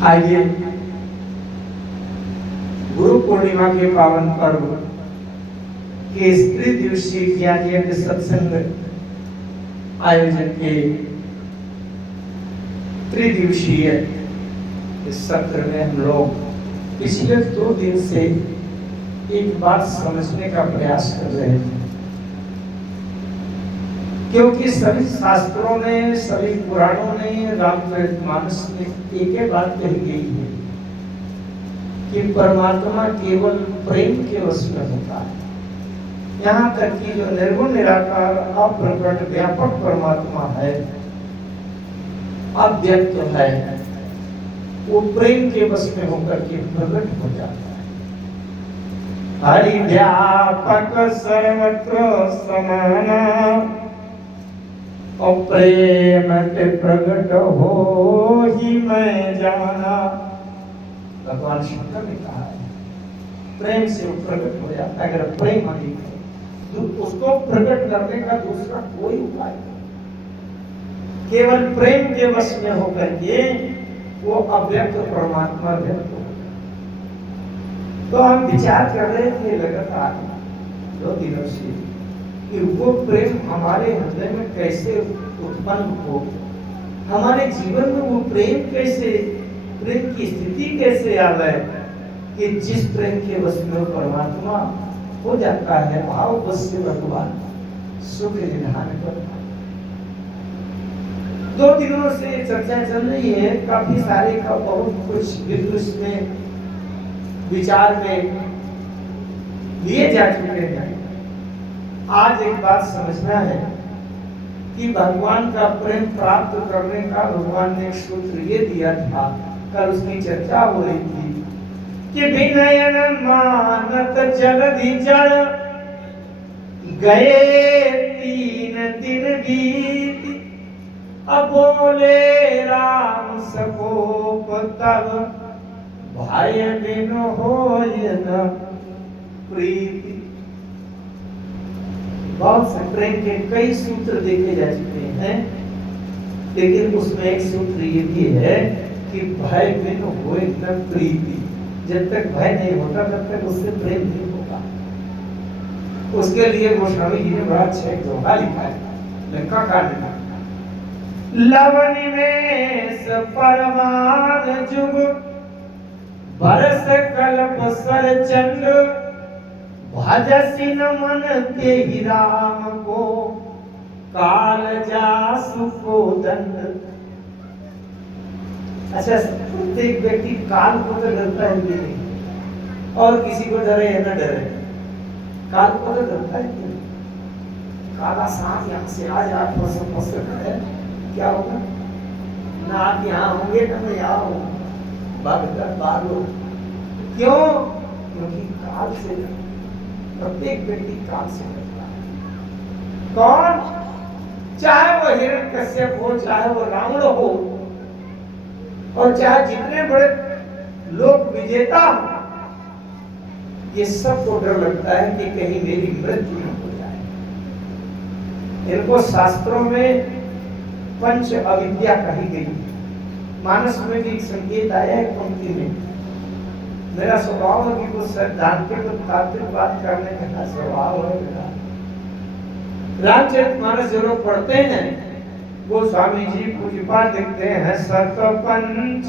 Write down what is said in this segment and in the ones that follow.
आइए गुरु पूर्णिमा के पावन पर्व के त्रिदिवसीय ज्ञान यज्ञ सत्संग आयोजन के त्रिदिवसीय इस सत्र में हम लोग पिछले 2 दिन से एक बात समझने का प्रयास कर रहे हैं, क्योंकि सभी शास्त्रों में, सभी पुराणों में, रामचरितमानस में एक ही बात कही गई है कि परमात्मा केवल प्रेम के वश में होता है। यहाँ तक कि जो निर्गुण निराकार अप्रकट व्यापक परमात्मा है, अव्यक्त है, वो प्रेम के वश में होकर के प्रकट हो जाता है। हरि व्यापक सर्वत्र समाना और प्रेम ते प्रकट हो ही मैं जाना। भगवान शंकर ने कहा है प्रेम से वो प्रकट हो जाता है। अगर प्रेम अधिक है तो उसको प्रकट करने का दूसरा कोई उपाय नहीं। केवल प्रेम के वश में होकर के वो अव्यक्त परमात्मा व्यक्त हो। तो हम विचार कर रहे थे लगातार 2 दिनों से कि वो प्रेम हमारे हृदय में कैसे उत्पन्न हो, हमारे जीवन में वो प्रेम कैसे, प्रेम की स्थिति कैसे आवे कि जिस प्रेम के वश में परमात्मा हो जाता है, भाव वश से भगवान सुख निधान करता है। 2 दिनों से चर्चा चल रही है, काफी सारे का बहुत कुछ विदुष में विचार में लिए जा चुके हैं। आज एक बात समझना है कि भगवान का प्रेम प्राप्त करने का भगवान ने एक सूत्र ये दिया था, कल उसकी चर्चा हो रही थी कि विनयन मानत जलधि जड़ गए 3 दिन बीत, अब बोले राम सकोप तब भाई बिन होय न प्रीति। बहुत से प्रेम के कई सूत्र देखे जा चुके हैं, लेकिन उसमें एक सूत्र ये भी है कि भय बिन होय न प्रीति। जब तक भय नहीं होता तब तक उससे प्रेम नहीं होगा। उसके लिए गोस्वामी जी ने बड़ा अच्छा एक दोहा लिखा है, लंका कांड में। लवनी में परमान जुग बरस कल्प सर चंद, भजसी न मन ते ही राम को काल जासु को दंड। अच्छा, प्रत्येक व्यक्ति काल को तो डरता है नहीं, और किसी को डरे या न डरे, काल को तो डरता है नहीं। काला सांप यहाँ से आज 8 वर्ष है, क्या होगा ना? आप यहाँ होंगे ना मैं यहाँ हूँ, भगकर बालो। क्यों? क्योंकि काल से प्रत्येक व्यक्ति काल से डरता है। कौन? चाहे वो हिरण्यकश्यप हो, चाहे वो रावण हो, और चाहे जितने बड़े लोक विजेता हो, ये सबको डर लगता है कि कहीं मेरी मृत्यु न हो जाए। इनको शास्त्रों में पंच अविद्या कही गई। मानस में भी एक संकेत आया है पंक्ति में। मेरा स्वभाव है कि कुछ सैद्धांतिक और तात्विक बात करने का स्वभाव है मेरा। रामचरितमानस जो लोग पढ़ते हैं वो स्वामी जी पूज्यपाद देखते हैं, सत पंच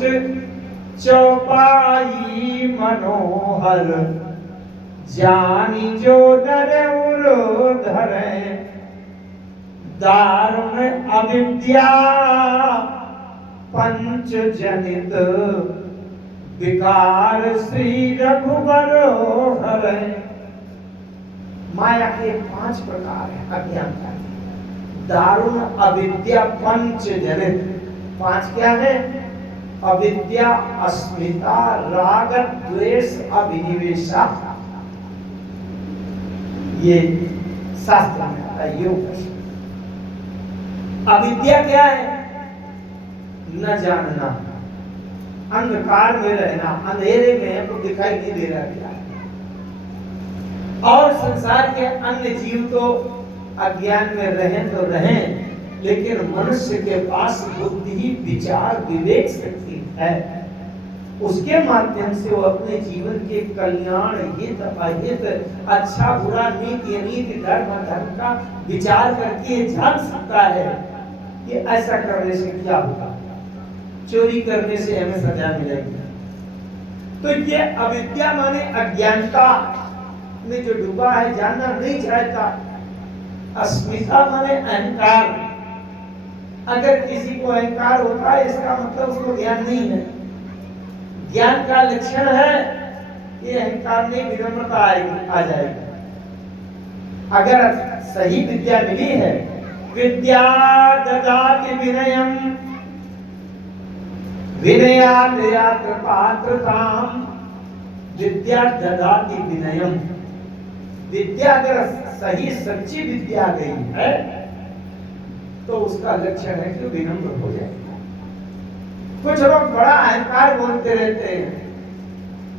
चौपाई मनोहर जानी जो डरे उर धरे, दारुण अविद्या पंच जनित विकार श्री रघुवर हरे। माया के 5 प्रकार है अज्ञानता के। दारुण अविद्या पंच जनित, 5 क्या है? अविद्या, अस्मिता, राग, द्वेष, अभिनिवेशा। ये शास्त्र में आता है, योग। अविद्या क्या है? न जानना, अंधकार में रहना, अंधेरे में तो दिखाई नहीं दे रहा क्या है। और संसार के अन्य जीव तो अज्ञान में रहें तो रहें, लेकिन मनुष्य के पास बुद्धि, विचार, विवेक शक्ति है। उसके माध्यम से वो अपने जीवन के कल्याण, हित अहित, अच्छा बुरा, नीति अनीति, धर्म अधर्म का विचार करके जान सकता है कि ऐसा करने से क्या होगा, चोरी करने से हमें सजा मिलेगी। तो ये अविद्या माने अज्ञानता में जो डूबा है, जानना नहीं चाहता। अस्मिता माने अहंकार। अगर किसी को अहंकार होता है इसका मतलब उसको ज्ञान नहीं है। ज्ञान का लक्षण है कि अहंकार में विनम्रता आ जाएगी। अगर सही विद्या मिली है, विद्या ददाति विनयम विनयाद् पात्रताम, विद्या ददाति विनयम। विद्या अगर सही सच्ची विद्या गई है तो उसका लक्षण है कि विनम्र हो जाएगा। कुछ लोग बड़ा अहंकार बोलते रहते हैं,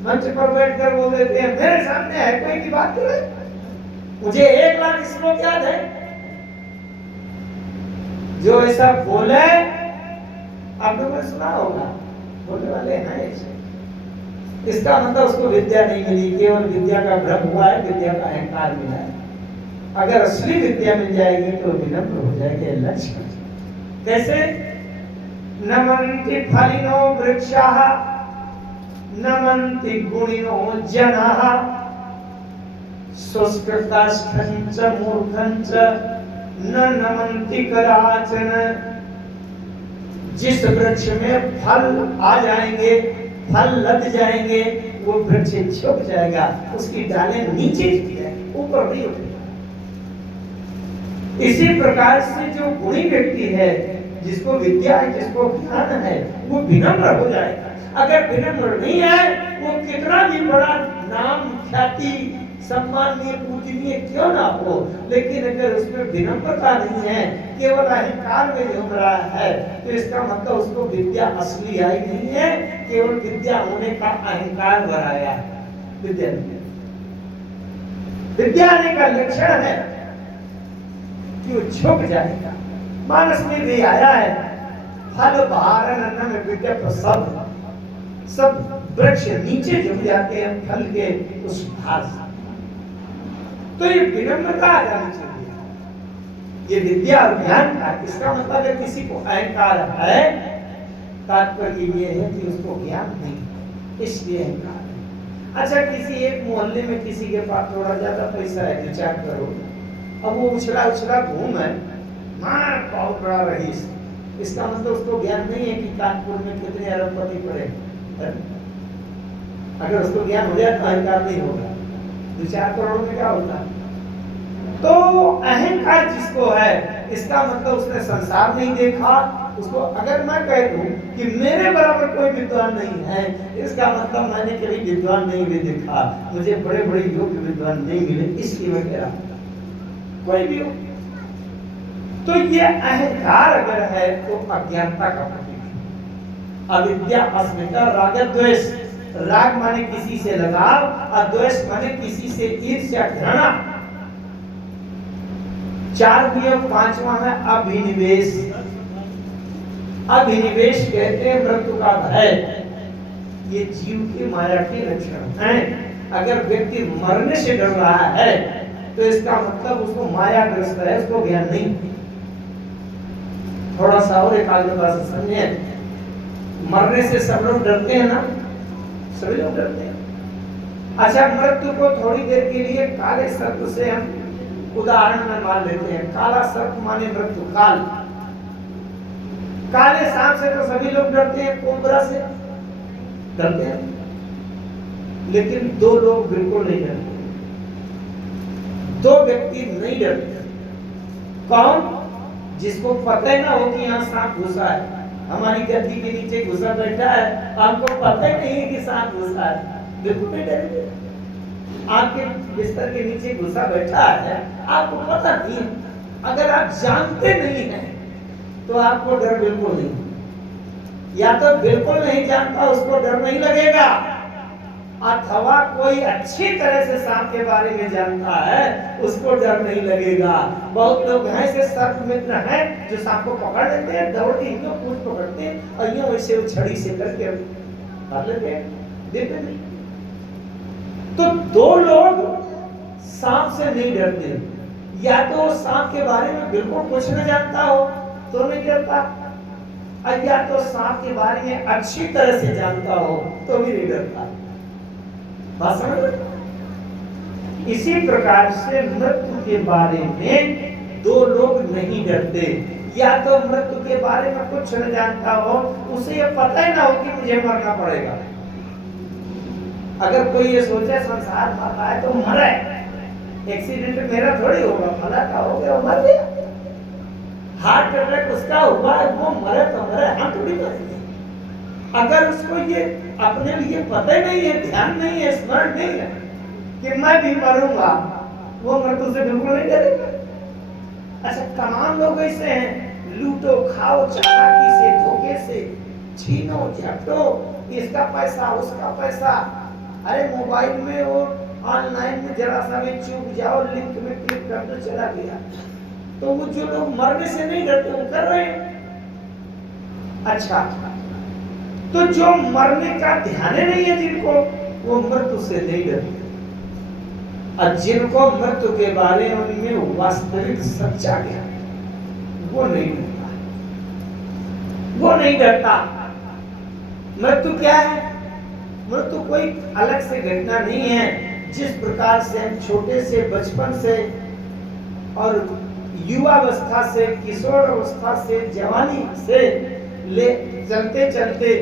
मंच पर बैठकर बोल देते हैं मेरे सामने है कोई की बात करे, मुझे 1 लाख श्लोक याद है। जो ऐसा बोले आप लोगों ने सुना होगा, बोलने वाले हैं ऐसे, इसका मतलब उसको विद्या नहीं मिली, केवल विद्या का भ्रम हुआ है, विद्या का अहंकार मिला है। अगर असली विद्या मिल जाएगी तो विनम्र हो जाएंगे। लक्ष्य कैसे? नमन्ति फलिनो वृक्षाः नमन्ति गुणिनो जनाः सुस्कृतास्थं च मूर्खं च न नमन्ति कदाचन। जिस वृक्ष में फल आ जाएंगे, फल लग जाएंगे, वो वृक्ष झुक जाएगा, उसकी डालें नीचे झुक जाएंगी, ऊपर नहीं उठेगा। इसी प्रकार से जो गुणी व्यक्ति है, जिसको विद्या है, जिसको ज्ञान है, वो विनम्र हो जाएगा। अगर विनम्र नहीं है, वो कितना भी बड़ा नाम, ख्याति, सम्माननीय, पूजनीय क्यों ना हो, लेकिन अगर उसमें विनम्रता नहीं है, केवल अहंकार में झूम रहा है, तो इसका मतलब उसको विद्या असली आई नहीं है, केवल विद्या होने का अहंकार बढ़ाया है। विद्या आने का लक्षण है कि वो झुक जाएगा। मानस में भी आया है, फल बहारन अन्न में विद्या प्रसव, सब वृक्ष नीचे झुक जाते हैं फल के उस भार से। तो ये विनम्रता आ जानी चाहिए। ये विद्या और ज्ञान का, इसका मतलब अगर किसी को अहंकार है, तात्पर्य ये है कि उसको ज्ञान नहीं, इसलिए अहंकार है। अच्छा, किसी एक मोहल्ले में किसी के पास थोड़ा ज्यादा पैसा है, 2-4 करोड़, अब वो उछला उछला घूम है, मार बहुत बड़ा रईस, इसका मतलब उसको ज्ञान नहीं है कि कानपुर में कितने अरबपति पड़े। अगर उसको ज्ञान हो जाए तो अहंकार नहीं होगा। 2-4 करोड़ में क्या होता है? तो अहंकार जिसको है, इसका मतलब उसने संसार नहीं देखा। उसको अगर मैं कह दूं कि मेरे बराबर कोई विद्वान नहीं है, इसका मतलब मैंने कभी विद्वान नहीं भी देखा, मुझे बड़े बड़े योग्य विद्वान नहीं मिले, इसलिए मैं कह रहा हूं कोई भी हो। तो ये अहंकार अगर है तो अज्ञानता का प्रतीक है। अविद्या, अस्मिता, राग, द्वेष। राग माने किसी से लगाव और द्वेष माने किसी से ईर्ष्या, घृणा। 4 नियम, 5वां है अभिनिवेश। अभिनिवेश कहते हैं मृत्यु का भय। ये जीव की माया के लक्षण हैं। अगर व्यक्ति मरने से डर रहा है तो इसका मतलब उसको माया ग्रस्त है, उसको ज्ञान नहीं। थोड़ा सा और एकाग्रता से समझे। मरने से सब लोग डरते हैं ना, सभी लोग डरते हैं। अच्छा, मृत्यु को थोड़ी देर के लिए काले सर्प से हम उदाहरण में मान लेते हैं। काला सर्प माने मृत्यु काल। काले सांप से तो सभी लोग डरते हैं, कोबरा से डरते हैं, लेकिन 2 लोग बिल्कुल नहीं डरते। 2 व्यक्ति नहीं डरते। कौन? जिसको पता ही ना हो कि यहाँ सांप घुसा है। हमारी गद्दी के नीचे घुसा बैठा है, हमको पता ही नहीं है कि सांप घुसा है, बिल्कुल नहीं डरेंगे। आपके बिस्तर के नीचे घुसा बैठा है, आपको पता नहीं है। अगर आप जानते नहीं हैं तो आपको डर बिल्कुल नहीं। या तो बिल्कुल नहीं जानता, उसको डर नहीं लगेगा, अथवा कोई अच्छी तरह से सांप के बारे में जानता है, उसको डर नहीं लगेगा। बहुत लोग हैं ऐसे सर्प मित्र हैं जो सांप को पकड़ लेते हैं, दौड़ के यूं पूंछ पकड़ते हैं और यूं वैसे वो छड़ी से करके कर लेते देते नहीं। तो दो लोग सांप से नहीं डरते, या तो सांप के बारे में बिल्कुल कुछ न जानता हो तो नहीं डरता, और या तो सांप के बारे में अच्छी तरह से जानता हो तो भी नहीं डरता। बात समझ रहे? इसी प्रकार से मृत्यु के बारे में दो लोग नहीं डरते, या तो मृत्यु के बारे में कुछ न जानता हो, उसे ये पता ही ना हो कि मुझे मरना पड़ेगा। अगर कोई ये सोचे संसार मर रहा है तो मरे, एक्सीडेंट मेरा थोड़ी होगा, फला का हो गया, वो मर गया। हार्ट अटैक उसका हुआ है, वो मरे तो मरे, हम थोड़ी मरेंगे। अगर उसको ये अपने लिए पता ही नहीं है, ध्यान नहीं है, स्मरण नहीं है कि मैं भी मरूंगा, वो मृत्यु से बिल्कुल नहीं डरेगा। अच्छा, तमाम लोग ऐसे हैं, लूटो खाओ चालाकी से, धोखे से, छीनो झपटो, इसका पैसा उसका पैसा। अरे मोबाइल में वो ऑनलाइन में जरा सा भी चूक जाओ, लिंक में क्लिक कर दो, चला गया। तो वो जो लोग मरने से नहीं डरते वो कर रहे हैं। अच्छा, तो जो मरने का ध्यान नहीं है जिनको, वो मृत्यु से नहीं डरते, और जिनको मृत्यु के बारे में वास्तविक सच्चा ज्ञान, वो नहीं डरता, वो नहीं डरता। मृत्यु क्या है? मृत्यु कोई अलग से घटना नहीं है। जिस प्रकार से हम छोटे से बचपन से और युवावस्था से, किशोर अवस्था से, जवानी से ले चलते चलते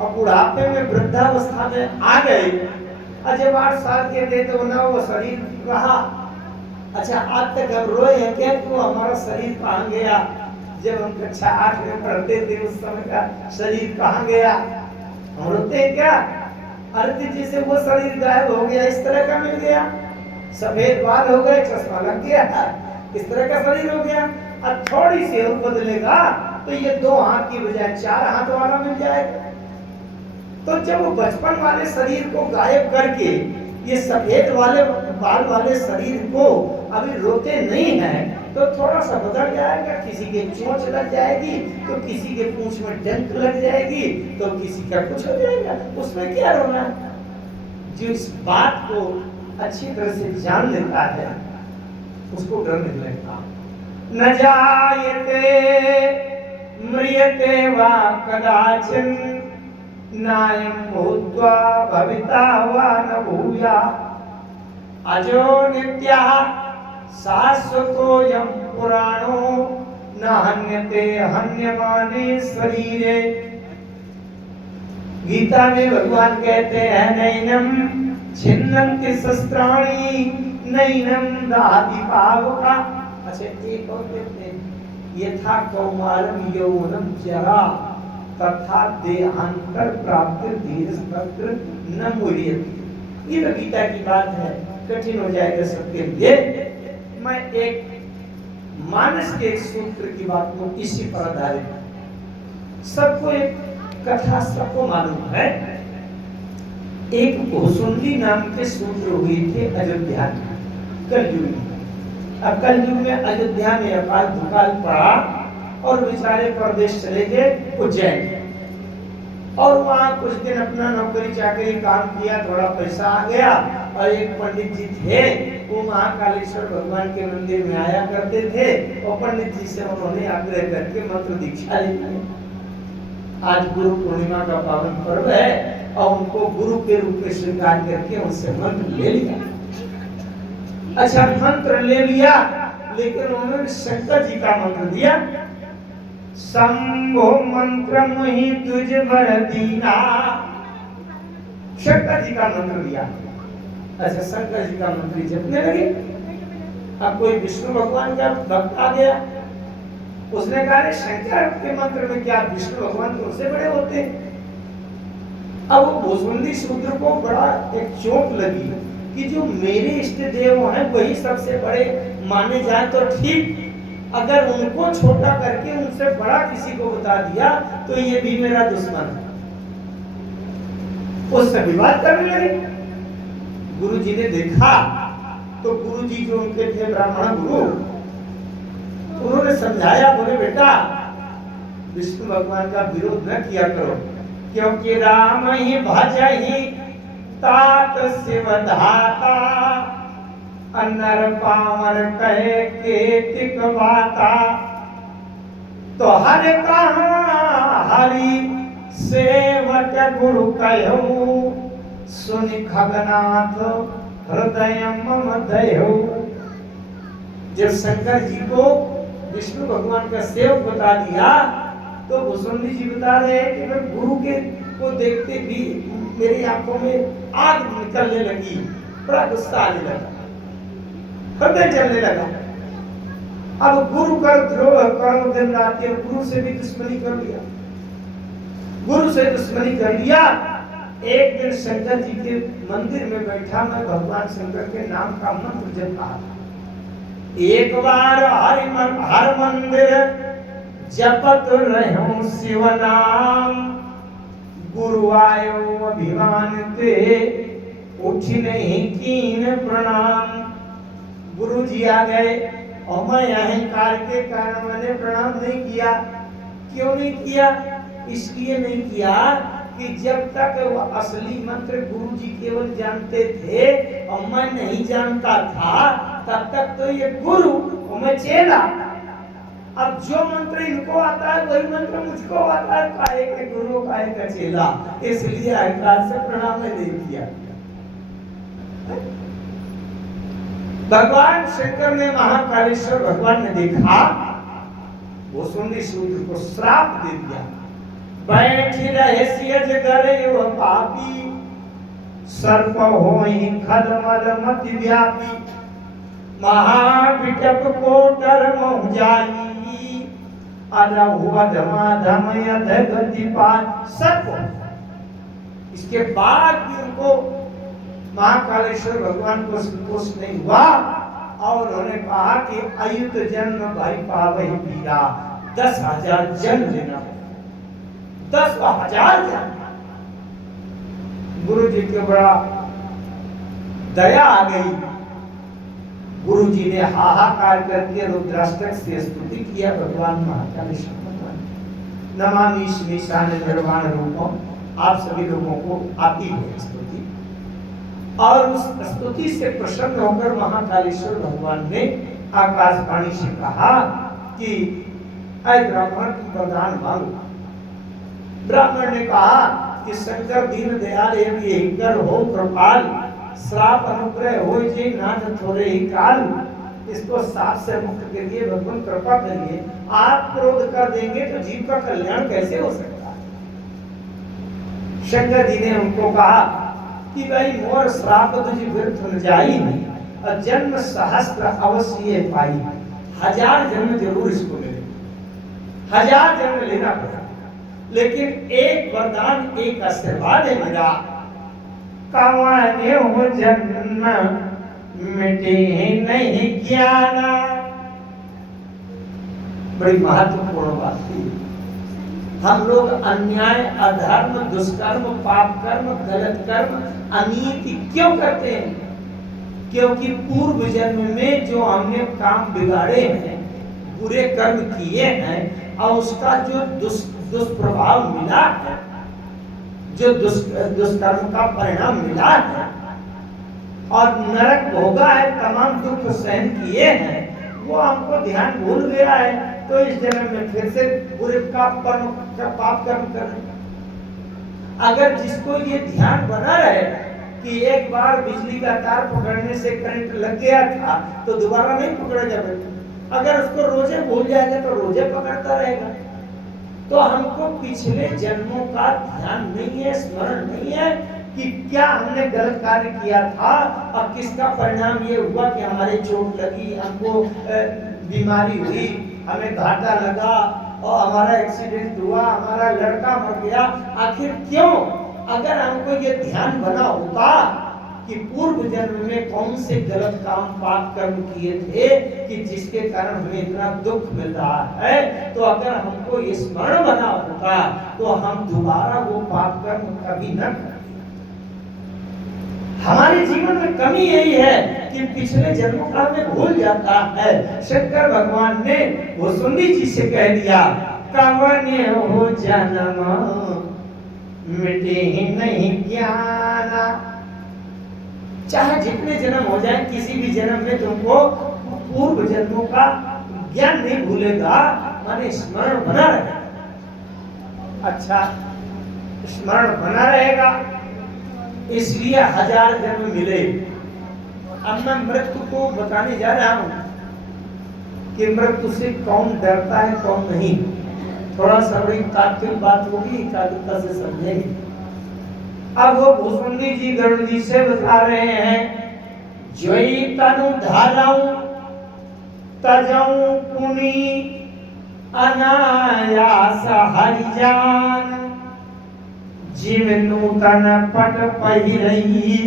और बुढ़ापे में, वृद्धावस्था में आ गए, जब 8 साल के थे तो ना वो शरीर रहा। अच्छा, आज तक हम रोए हैं क्या कि वो हमारा शरीर कहाँ गया? जब हम कक्षा 8 में पढ़ते थे उस समय का शरीर कहाँ गया? हम रोते हैं क्या? अरे जैसे वो शरीर गायब हो गया, इस तरह का मिल गया, सफेद बाल हो गए, चश्मा लग गया, इस तरह का शरीर हो गया। अब थोड़ी सी और बदलेगा तो ये 2 हाथ की बजाय 4 हाथ वाला मिल जाएगा। तो जब वो बचपन वाले शरीर को गायब करके ये सफेद वाले बाल वाले शरीर को अभी रोते नहीं है, तो थोड़ा सा बदल जाएगा। किसी के चोंच लग जाएगी, तो किसी के पूंछ में डंक लग जाएगी, तो किसी का कुछ हो जाएगा। उसमें क्या रोना? जो इस बात को अच्छी तरह से जान लेता है उसको डर नहीं लगता। न जायते म्रियते वा कदाचिन नायं भूत्वा भविता वा न भूयात् अजो नित्यः शाश्वतोऽयं पुराणो न हन्यते हन्यमाने शरीरे। गीता में भगवान कहते हैं, नैनम छिन्नन्ति शस्त्राणि नैनम दहति पावका। अच्छा, एक और कहते हैं, यथा कौमारम यौवनम जरा तथा देहांतर प्राप्ति धीरस्तत्र न मुह्यते। ये तो गीता की बात है, कठिन हो जाएगा सबके लिए। मैं एक मानस के सूत्र की बात को इसी पर आधारित, सबको एक कथा सबको मालूम है। एक भोसुंडी नाम के सूत्र हुए थे अयोध्या में कलयुग में। अब कलयुग में अयोध्या में अकाल दुकाल पड़ा और बेचारे परदेश चले गए उज्जैन, और वहाँ कुछ दिन अपना नौकरी चाकरी काम किया, थोड़ा पैसा आ गया। और एक पंडित जी थे, वो महाकालेश्वर भगवान के मंदिर में आया करते थे, और पंडित जी से उन्होंने आग्रह करके मंत्र दीक्षा ली। आज गुरु पूर्णिमा का पावन पर्व है और उनको गुरु के रूप में स्वीकार करके उनसे मंत्र ले लिया। अच्छा, मंत्र ले लिया, लेकिन उन्होंने शंकर जी का मंत्र दिया। शंभो मंत्र मुहि तुझ बर दीना, शंकर जी का मंत्र दिया। अच्छा, शंकर जी का मंत्र जपने लगे। अब कोई विष्णु भगवान का भक्त आ गया, उसने कहा, शंकर के मंत्र में क्या, विष्णु भगवान तो उससे बड़े होते। अब वो भोसुंडी शूद्र को बड़ा एक चोट लगी कि जो मेरे इष्ट देव हैं वही सबसे बड़े माने जाए तो ठीक, अगर उनको छोटा करके उनसे बड़ा किसी को बता दिया तो ये भी मेरा दुश्मन है। उससे विवाद करने लगे। गुरु जी ने देखा तो गुरु जी जो उनके थे ब्राह्मण गुरु, उन्होंने समझाया, बोले बेटा विष्णु भगवान का विरोध न किया करो, क्योंकि राम ही भजहि तात शिव धाता, अनर पावर कहे केतिक बाता। तो हर कहा हरि सेवक गुरु कहु, सुनि खगनाथ हृदय मम दयौ। जब शंकर जी को विष्णु भगवान का सेवक बता दिया तो भुसुंडी जी बता रहे हैं कि मैं गुरु के को देखते भी मेरी आंखों में आग निकलने लगी, बड़ा गुस्सा आने लगा, हृदय जलने लगा। अब गुरु का द्रोह कर्म दिन रात गुरु से भी दुश्मनी कर लिया, गुरु से दुश्मनी कर लिया। एक दिन शंकर जी के मंदिर में बैठा मैं भगवान शंकर के नाम का मंत्र जप रहा था। एक बार हर मंदिर जपत रहूं शिव नाम, गुरु आयो अभिमान ते उठी नहीं कीन प्रणाम। गुरु जी आ गए और मैं अहंकार के कारण मैंने प्रणाम नहीं किया। क्यों नहीं किया? इसलिए नहीं किया कि जब तक वो असली मंत्र गुरु जी केवल जानते थे और मैं नहीं जानता था, तब तक तो ये गुरु और मैं चेला। अब जो मंत्र इनको आता है वही मंत्र मुझको आता है, काहे के गुरु काहे का चेला। इसलिए अहंकार से प्रणाम नहीं किया। भगवान शंकर ने, महाकालेश्वर भगवान ने देखा, वो सुंदी शूद्र को श्राप दे दिया। बैठ रहे सियज गरे वो पापी, सर्प होई खलमल मति व्यापी। महाविटप को डर मोह जाई, अरहु अधमाधम अधगति पाई। सर्प। इसके बाद भी उनको महाकालेश्वर भगवान को संतोष नहीं हुआ और उन्होंने कहा कि अयुत जन्म भाई पावहि पीरा, 10,000 जन्म लेना, 10,000 जन्म। गुरु जी के बड़ा दया आ गई। गुरु जी ने हाहाकार करके रुद्राष्टक से स्तुति किया भगवान महाकालेश्वर भगवान। नमामि ईशान निर्वाण रूपम, आप सभी लोगों को आती है स्तुति। और उस स्तुति से प्रसन्न होकर महाकालेश्वर भगवान ने आकाशवाणी से कहा कि ऐ ब्राह्मण तुम वरदान मांगो। ब्राह्मण ने कहा कि शंकर दीन दयाल एवं हो कृपाल, श्राप अनुग्रह हो जे नाथ थोड़े ही काल। इसको साप से मुक्त करिए भगवान, कृपा करिए। आप क्रोध कर देंगे तो जीव का कल्याण कैसे हो सकता है। शंकर जी ने उनको कहा कि भाई मोर श्राप तुझे व्यर्थ न जाई नहीं, और जन्म सहस्त्र अवश्य पाई। 1000 जन्म जरूर इसको मिले, 1000 जन्म लेना पड़ेगा। लेकिन एक वरदान, एक आशीर्वाद है मेरा, कामने हो जन्म मिटे नहीं ज्ञान। बड़ी महत्वपूर्ण बात थी। हम लोग अन्याय, अधर्म, दुष्कर्म, पाप कर्म, गलत कर्म, अनीति क्यों करते हैं? क्योंकि पूर्व जन्म में जो हमने काम बिगाड़े हैं, बुरे कर्म किए हैं, और उसका जो दुष्प्रभाव मिला है, जो दुष्कर्म का परिणाम मिला है और नरक भोगा है, तमाम दुख सहन किए हैं, वो हमको ध्यान भूल गया है। तो इस जन्म में फिर से बुरे का पाप कर्म कर रहे। अगर जिसको ये ध्यान बना रहे कि एक बार बिजली का तार पकड़ने से करंट लग गया था तो दोबारा नहीं पकड़ेगा बेटा, अगर उसको रोजे भूल जाएगा तो रोजे पकड़ता रहेगा। तो हमको पिछले जन्मों का ध्यान नहीं है, स्मरण नहीं है कि क्या हमने गलत कार्य किया था और किसका परिणाम ये हुआ कि हमारे चोट लगी, हमको बीमारी हुई, हमें घाटा लगा और हमारा एक्सीडेंट हुआ, हमारा लड़का मर गया। आखिर क्यों? अगर हमको ये ध्यान बना होता कि पूर्व जन्म में कौन से गलत काम, पाप कर्म किए थे कि जिसके कारण हमें इतना दुख मिल रहा है, तो अगर हमको ये स्मरण बना होता तो हम दोबारा वो पाप कर्म कभी न करते। हमारे जीवन में कमी यही है कि पिछले जन्मों का हमें भूल जाता है। शंकर भगवान ने वसुंधरा जी से कह दिया, कामने हो जन्म मिटे ही नहीं ज्ञान। चाहे जितने जन्म हो जाए, किसी भी जन्म में तुमको पूर्व जन्मों का ज्ञान नहीं भूलेगा, माने स्मरण बना रहेगा। अच्छा, स्मरण बना रहेगा, इसलिए 1000 जन्म मिले। अब मैं मृत्यु को बताने जा रहा हूं कि मृत्यु से कौन डरता है कौन नहीं। थोड़ा सा बड़ी तात्विक बात होगी, एकाग्रता से समझेंगे। अब वो भूसुंडी जी गरुड़ जी से बता रहे हैं, जोई तनु धाराऊं तजाऊं पुनी अनायास हरिजान। जीव नूतन पट पहिरई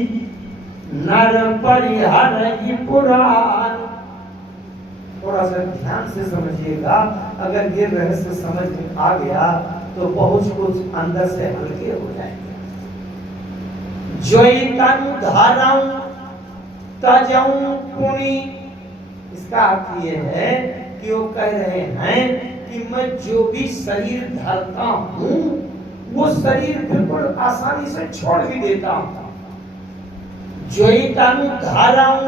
नर परिहरई पुराण। थोड़ा सा ध्यान से समझिएगा, अगर ये रहस्य समझ में आ गया तो बहुत कुछ अंदर से हल्के हो जाएंगे। जोई तनु धाराऊं तजाऊं पुनी, इसका अर्थ ये है कि वो कह रहे हैं कि मैं जो भी शरीर धरता हूं वो शरीर बिल्कुल आसानी से छोड़ भी देता हूं। जोई तनु धाराऊं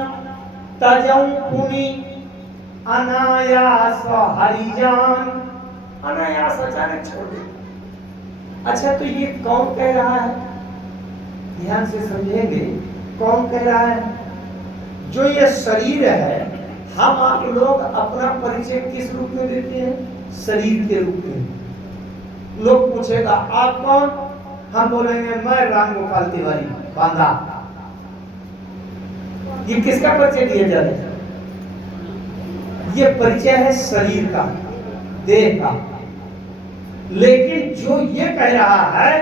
तजाऊं पुनी अनायास हरिजान। अनायास अचानक छोड़ देता। अच्छा, तो ये कौन कह रहा है? ध्यान से समझेंगे, कौन कह रहा है? जो ये शरीर है, हम आप लोग अपना परिचय किस रूप में देते हैं? शरीर के रूप में। लोग पूछेगा आप कौन? हम बोलेंगे मैं राम गोपाल तिवारी बांदा। ये किसका परिचय दिया जा रहा है? ये परिचय है शरीर का, देह का। लेकिन जो ये कह रहा है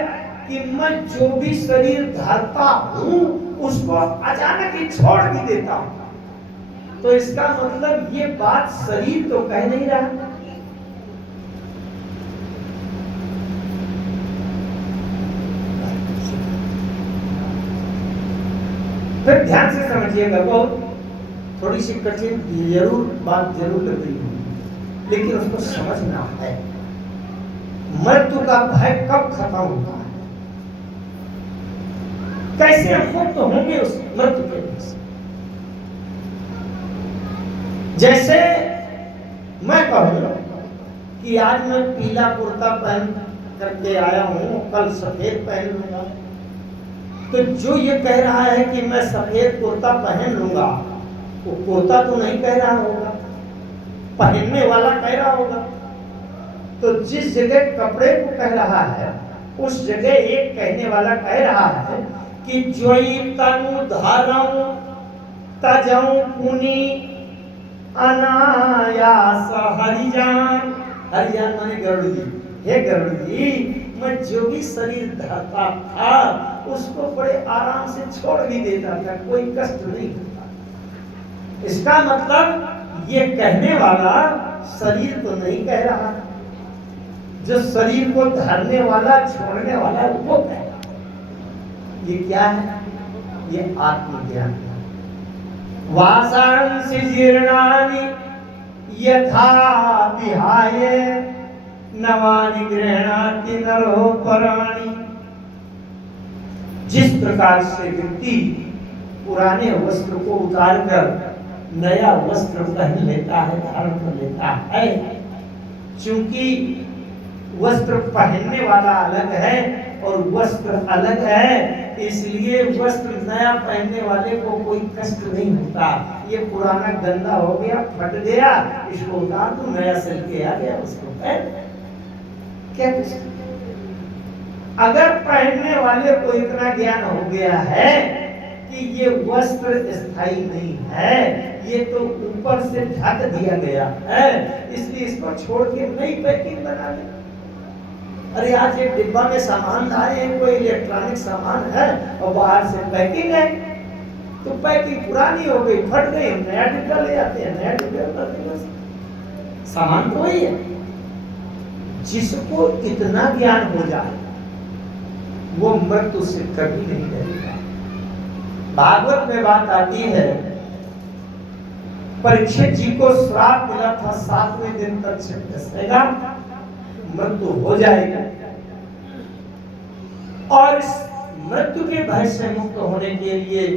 कि मैं जो भी शरीर धरता हूं उसको अचानक ही छोड़ भी देता हूं, तो इसका मतलब ये बात शरीर तो कह नहीं रहा। फिर ध्यान से समझिएगा, बहुत थोड़ी सी कठिन जरूर बात जरूर लग रही होगी, लेकिन उसको समझना है। मृत्यु का भय कब खत्म होता है, कैसे हम मुक्त होंगे उस मृत्यु के भय से? जैसे मैं कहूं कि आज मैं पीला कुर्ता पहन करके आया हूं, कल सफेद पहन लूंगा, तो जो ये कह रहा है कि मैं सफेद कुर्ता पहन लूंगा, वो कुर्ता तो नहीं कह रहा होगा, पहनने वाला कह रहा होगा। तो जिस जगह कपड़े को कह रहा है उस जगह एक कहने वाला कह रहा है कि जोई तनु धाराऊं तजाऊं पुनी अनायास हरिजान। हरिजान माने गरुड़ जी। हे गरुड़ जी, मैं जो भी शरीर धरता था उसको बड़े आराम से छोड़ भी देता था, कोई कष्ट नहीं होता। इसका मतलब ये कहने वाला शरीर तो नहीं कह रहा, जो शरीर को धरने वाला छोड़ने वाला वो कह रहा। ये क्या है? ये आत्मज्ञान है। वासांसि जीर्णानि यथा विहाय नवानि गृह्णाति नरो पराणि। जिस प्रकार से व्यक्ति पुराने वस्त्र को उतारकर नया वस्त्र पहन लेता है, धारण कर लेता है, क्योंकि वस्त्र पहनने वाला अलग है और वस्त्र अलग है, इसलिए वस्त्र नया पहनने वाले को कोई कष्ट नहीं होता। ये पुराना गंदा हो गया, फट गया, इसको उतार दो, नया सिल के आ गया, उसको पहन, क्या कष्ट? अगर पहनने वाले को इतना ज्ञान हो गया है कि ये वस्त्र स्थायी नहीं है, ये तो ऊपर से ढक दिया गया है, इसलिए इसको छोड़ के नई पैकिंग बना ले। अरे आज एक डिब्बा में सामान लाए हैं, कोई इलेक्ट्रॉनिक सामान है और बाहर से पैकिंग है, तो पैकिंग पुरानी हो गई, फट गई, नया डिब्बा ले आते हैं, नया डिब्बा सामान तो वही है। जिसको इतना ज्ञान हो जाए वो मृत्यु से कभी नहीं डरेगा। भागवत में बात आती है, परीक्षित जी को श्राप मिला था 7वें दिन तक छिपकेगा, मृत्यु हो जाएगा। और इस मृत्यु के भय से मुक्त होने के लिए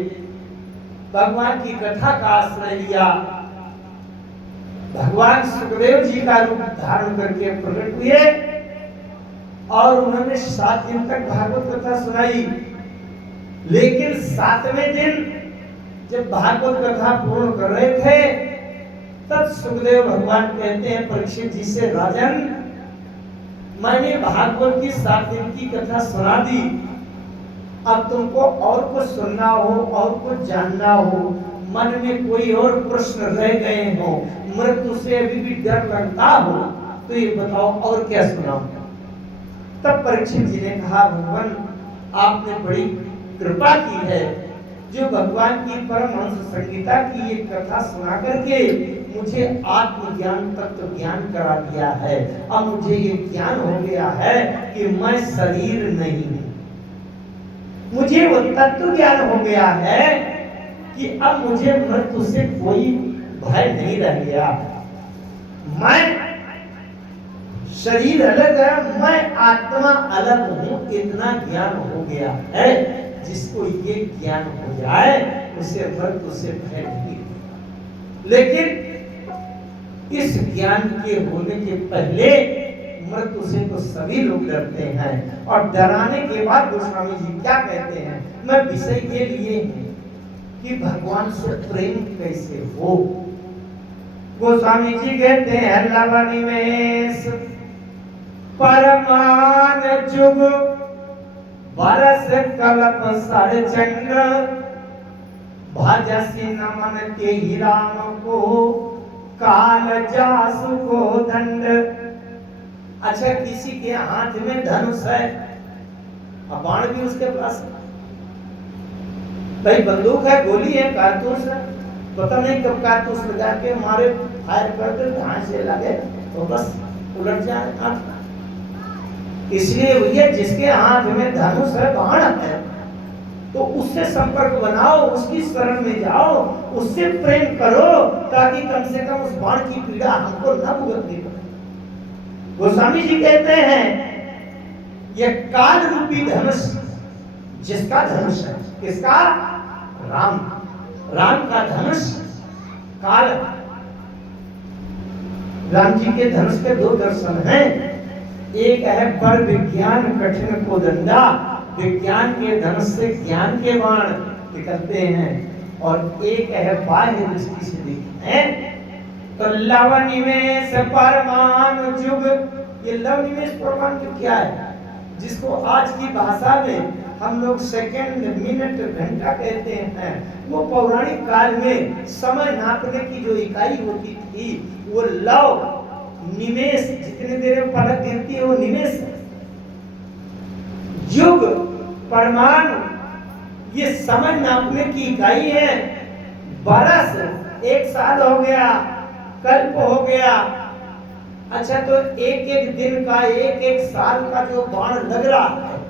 भगवान की कथा का आश्रय लिया। भगवान सुखदेव जी का रूप धारण करके प्रकट हुए और उन्होंने 7 दिन तक भागवत कथा सुनाई। लेकिन 7वें दिन जब भागवत कथा पूर्ण कर रहे थे तब सुखदेव भगवान कहते हैं परीक्षित जी से, राजन मैंने भागवत की 7 दिन की कथा सुना दी, अब तुमको और कुछ सुनना हो और कुछ जानना हो, मन में कोई और प्रश्न रह गए हो, मृत्यु से अभी भी डर लगता हो, तो ये बताओ और क्या सुनाओ। तब परीक्षित जी ने कहा, भगवान आपने बड़ी कृपा की है जो भगवान की परमहंस संगीता की ये कथा सुना करके मुझे आत्मज्ञान तत्व ज्ञान करा दिया है। अब मुझे ये ज्ञान हो गया है कि मैं शरीर नहीं हूं, मुझे वो तत्व ज्ञान हो गया है कि अब मुझे मृत्यु से कोई भय नहीं रह गया। मैं शरीर अलग है, मैं आत्मा अलग हूं, इतना ज्ञान हो गया है। जिसको ये ज्ञान हो जाए उसे मृत्यु से भय नहीं। लेकिन इस ज्ञान के होने के पहले मृत्यु से तो सभी लोग डरते हैं, और डराने के बाद गोस्वामी जी क्या कहते हैं, मैं विषय के लिए हूं कि भगवान से प्रेम कैसे हो। गोस्वामी जी कहते हैं, लवनिमेष परमान जुग बरस कल्प सरचंद्र भजसी नमन के ही राम को काल जासु को दंड। अच्छा, किसी के हाथ में धनुष है, बाण भी उसके पास है, भाई बंदूक है, गोली है, कारतूस है, पता नहीं कब कारतूस लगा के मारे, फायर कर दे, कहां से लगे तो बस उलट जाए हाथ। इसलिए भैया जिसके हाथ में धनुष है, बाण है, तो उससे संपर्क बनाओ, उसकी शरण में जाओ, उससे प्रेम करो, ताकि कम से कम उस बाण की पीड़ा हमको न भुगतनी पड़े। गोस्वामी जी कहते हैं, यह काल रूपी धनुष, जिसका धनुष है, किसका? राम, राम का धनुष काल। राम जी के धनुष के 2 दर्शन हैं, एक है पर विज्ञान कठिन को दंडा, विज्ञान के धनुष से ज्ञान के बाण निकलते हैं, और एक है बाह्य दृष्टि से देखते हैं। तो लवनिमेष परमान जुग, ये लवनिमेष परमान जुग क्या है, जिसको आज की भाषा में हम लोग सेकंड, मिनट, घंटा कहते हैं, वो पौराणिक काल में समय नापने की जो इकाई होती थी वो लव निमेष, जितने देर में पलक गिरती है वो निमेष। युग परमाणु ये समय नापने की इकाई है। बरस 1 साल हो गया, कल्प हो गया। अच्छा, तो एक एक दिन का, एक एक साल का जो बाण लग रहा है,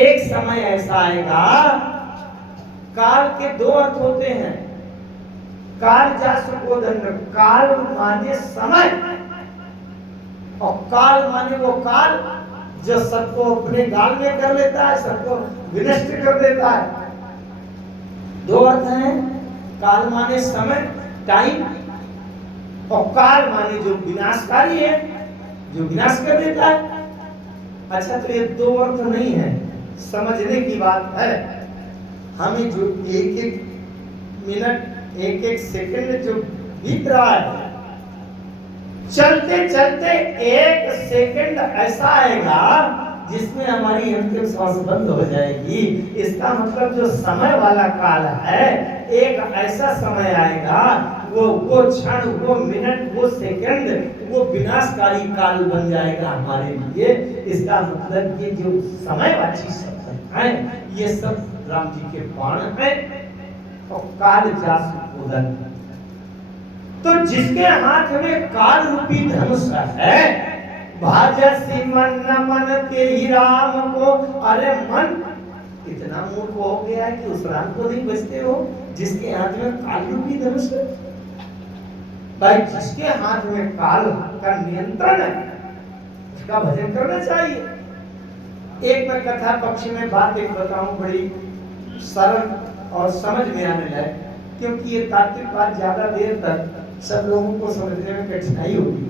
एक समय ऐसा आएगा। काल के 2 अर्थ होते हैं, काल जासु को दंड, काल माने समय, और काल माने वो काल जो सबको अपने गाल में कर लेता है, सबको विनष्ट कर देता है। 2 अर्थ हैं, काल माने समय, टाइम, और काल माने जो विनाशकारी है, जो विनाश कर देता है। अच्छा, तो ये 2 अर्थ नहीं है, समझने की बात है। हमें जो एक एक मिनट, एक एक सेकंड जो बीत रहा है, चलते चलते 1 सेकंड ऐसा आएगा जिसमें हमारी अंतिम सांस बंद हो जाएगी। इसका मतलब जो समय वाला काल है, एक ऐसा समय आएगा, वो क्षण, वो मिनट, वो सेकंड, वो विनाशकारी काल बन जाएगा हमारे लिए। इसका मतलब ये जो समयवाची शब्द है, ये सब राम जी के बाण है, और काल जासु को दंड। तो जिसके हाथ में काल रूपी धनुष है, भाजसी मन नमन के ही राम को। अरे मन इतना मूर्ख हो गया है कि उस राम को नहीं बचते हो जिसके हाथ में काल रूपी धनुष है। भाई, जिसके हाथ में काल का नियंत्रण है उसका भजन करना चाहिए। एक मैं कथा पक्ष में बात एक बताऊं, बड़ी सरल और समझ में आने लायक, क्योंकि ये तात्विक बात ज्यादा देर तक सब लोगों को समझने में कठिनाई होगी।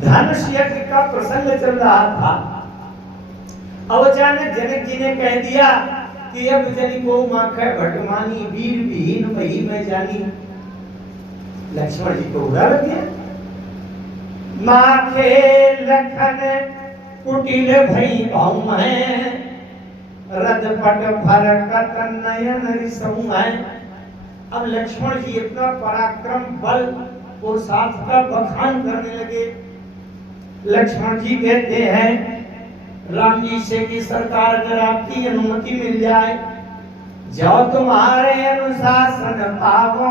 धनुष यज्ञ का प्रसंग चल रहा था। अब अचानक जनक जी ने कह दिया कि अब जनी को माखे भटमानी वीर विहीन वही में जानी। लक्ष्मण जी को बुरा लग गया। माखे लखन कुटिल भई भाऊ है, रजपट भरकत नयन रिसऊ है। अब लक्ष्मण जी इतना पराक्रम बल और साथ का बखान करने लगे। लक्ष्मण जी कहते हैं राम जी से कि सरकार अगर आपकी अनुमति मिल जाए, जाओ तुम्हारे अनुशासन पावो,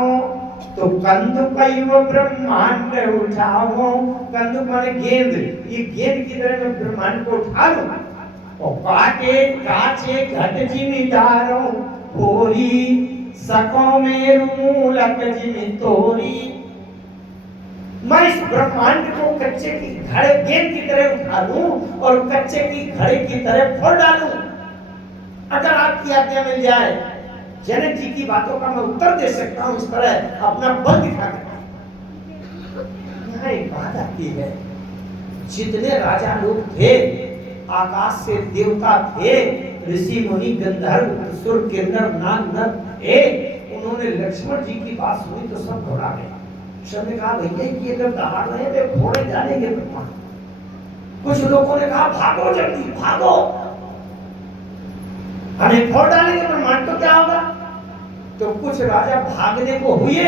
तो कंदुकैव ब्रह्मांड उठाओ। कंदुक माने गेंद, ये गेंद की तरह मैं ब्रह्मांड को उठा लूं और काटे काचे घट जिमि डारो, होरी सको मेरु मूलक जिमि तोरी। मैं इस ब्रह्मांड को कच्चे की घड़े गेंद की तरह उठा लूं और कच्चे की घड़े की तरह फोड़ डालूं, अगर आपकी आज्ञा मिल जाए। जनक जी की बातों का मैं उत्तर दे सकता हूं इस तरह अपना बल दिखा कर। यहाँ एक बात आती है, जितने राजा लोग थे, आकाश से देवता थे, ऋषि मुनि गंधर्व असुर किन्नर नाग नर थे, उन्होंने लक्ष्मण जी की बात सुनी तो सब घबरा गए। सबने कहा भैया कि अगर दहाड़ रहे थे फोड़े जानेंगे ब्रह्मांड। कुछ लोगों ने कहा भागो जल्दी भागो, हमें फोड़ डालेंगे ब्रह्मांड तो क्या होगा। तो कुछ राजा भागने को हुए,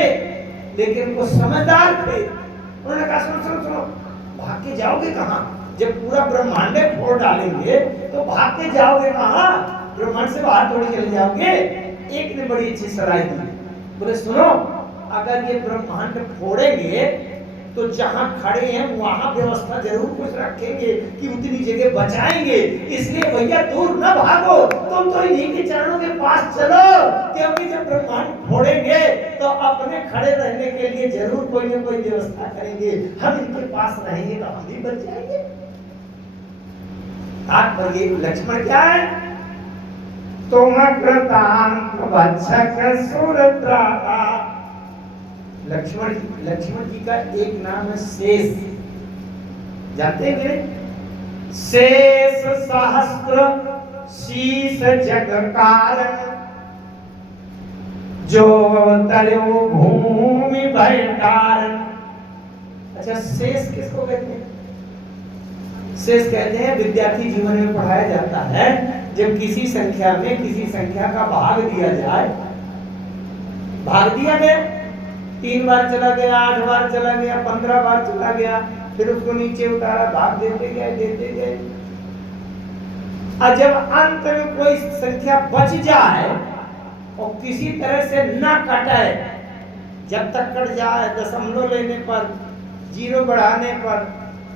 लेकिन वो समझदार थे। उन्होंने कहा सुनो सुनो सुनो, भाग के जाओगे कहाँ? जब पूरा ब्रह्मांड फोड़ डालेंगे तो भाग के जाओगे कहाँ? ब्रह्मांड से बाहर थोड़ी चले जाओगे। एक ने बड़ी अच्छी सलाह दी, बोले सुनो, अगर ये ब्रह्मांड फोड़ेंगे तो जहां खड़े हैं वहां व्यवस्था जरूर कुछ रखेंगे कि उतनी जगह बचाएंगे। इसलिए भैया दूर न भागो, तुम तो इन्हीं के चरणों के पास चलो, क्योंकि जब ब्रह्मांड फोड़ेंगे तो अपने खड़े रहने के लिए जरूर कोई न कोई व्यवस्था करेंगे। हम इनके पास रहेंगे तो हम भी बच जाएंगे। आप बोलिए लक्ष्मण क्या है? तुम कृतांत वत्सक सुरत्राता। लक्ष्मण जी का एक नाम है शेष, जानते हैं? शेष सहस्त्र शीश जग कारण, जो तरु भूमि भय कारण। अच्छा, शेष किसको कहते हैं? शेष कहते हैं विद्यार्थी जीवन में पढ़ाया जाता है, जब किसी संख्या में किसी संख्या का भाग दिया जाए। भाग दिया गया, 3 बार चला गया, 8 बार चला गया, 15 बार चला गया, फिर उसको नीचे उतारा, भाग देते गए। और जब अंत में कोई संख्या बच जाए और किसी तरह से ना कटे, जब तक कट जाए, दशमलव लेने पर, 0 बढ़ाने पर,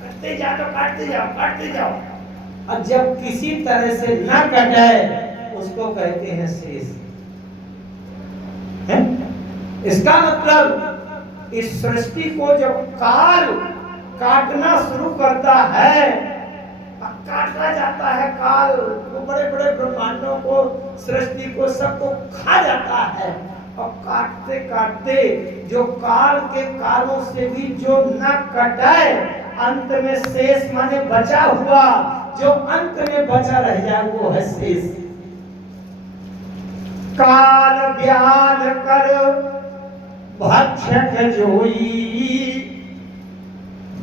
कटते जाओ तो काटते जाओ। और जब किसी तरह से ना कटे उसको कहते हैं शेष। इसका मतलब इस सृष्टि को जब काल काटना शुरू करता है, काटना जाता है काल, वो बड़े बड़े ब्रह्मांडों को, सृष्टि को, सबको खा जाता है। और काटते काटते जो काल के कालों से भी जो न कटाए, अंत में शेष माने बचा हुआ, जो अंत में बचा रह जाए वो है शेष। काल व्याल कर भक्षक जोई,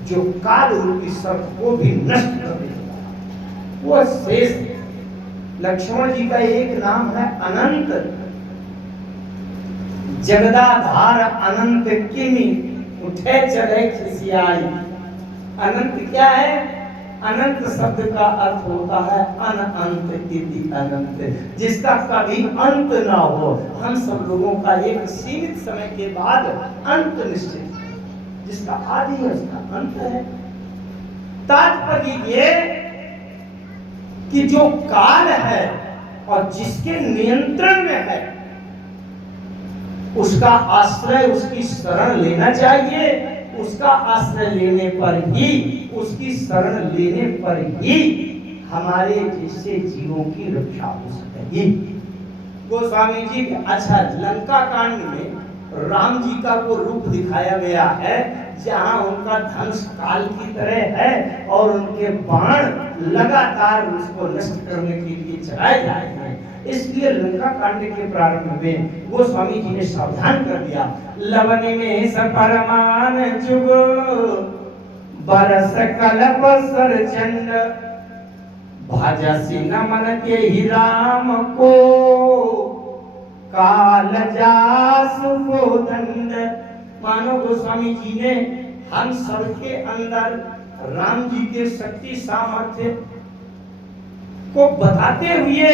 जो काल रूपी सर्प को भी नष्ट कर देगा वो शेष। लक्ष्मण जी का एक नाम है अनंत। जगदाधार अनंत किमि, उठे चले खिसियाई। अनंत क्या है? अनंत शब्द का अर्थ होता है अनंत इति अनंत, जिसका कभी अंत ना हो। हम सब लोगों का एक सीमित समय के बाद अंत निश्चित है, जिसका आदि है उसका अंत है। तात्पर्य ये कि जो काल है और जिसके नियंत्रण में है, उसका आश्रय, उसकी शरण लेना चाहिए। उसका आश्रय लेने पर ही, उसकी शरण लेने पर ही हमारे जैसे जीवों की रक्षा हो सकेगी। गोस्वामी जी के अच्छा लंका कांड में राम जी का वो रूप दिखाया गया है जहां उनका धनुष काल की तरह है और उनके बाण लगातार उसको नष्ट करने के लिए चलाए जा रहे हैं। इसलिए लंका कांड के प्रारंभ में गोस्वामी जी ने सावधान कर दिया, लवन में सपरमान जुग बरस कल्प सरचंड भाजसी नमन के ही राम को काल जास को दंड। मानो गोस्वामी जी ने हम सबके अंदर राम जी के शक्ति सामर्थ्य को बताते हुए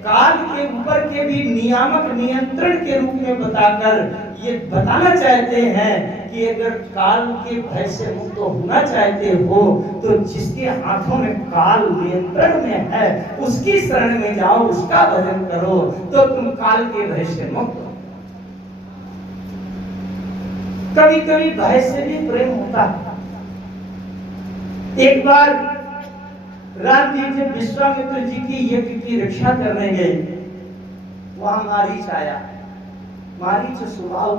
काल के ऊपर के भी नियामक नियंत्रण के रूप में बताकर ये बताना चाहते हैं कि अगर काल के भय से मुक्त होना चाहते हो तो जिसके हाथों में काल नियंत्रण में है उसकी शरण में जाओ, उसका भजन करो तो तुम काल के भय से मुक्त हो। कभी कभी भय से भी प्रेम होता है। एक बार राम जी जब विश्वामित्र जी की यज्ञ की रक्षा करने गए, वहां मारीच आया। मारीच स्वभाव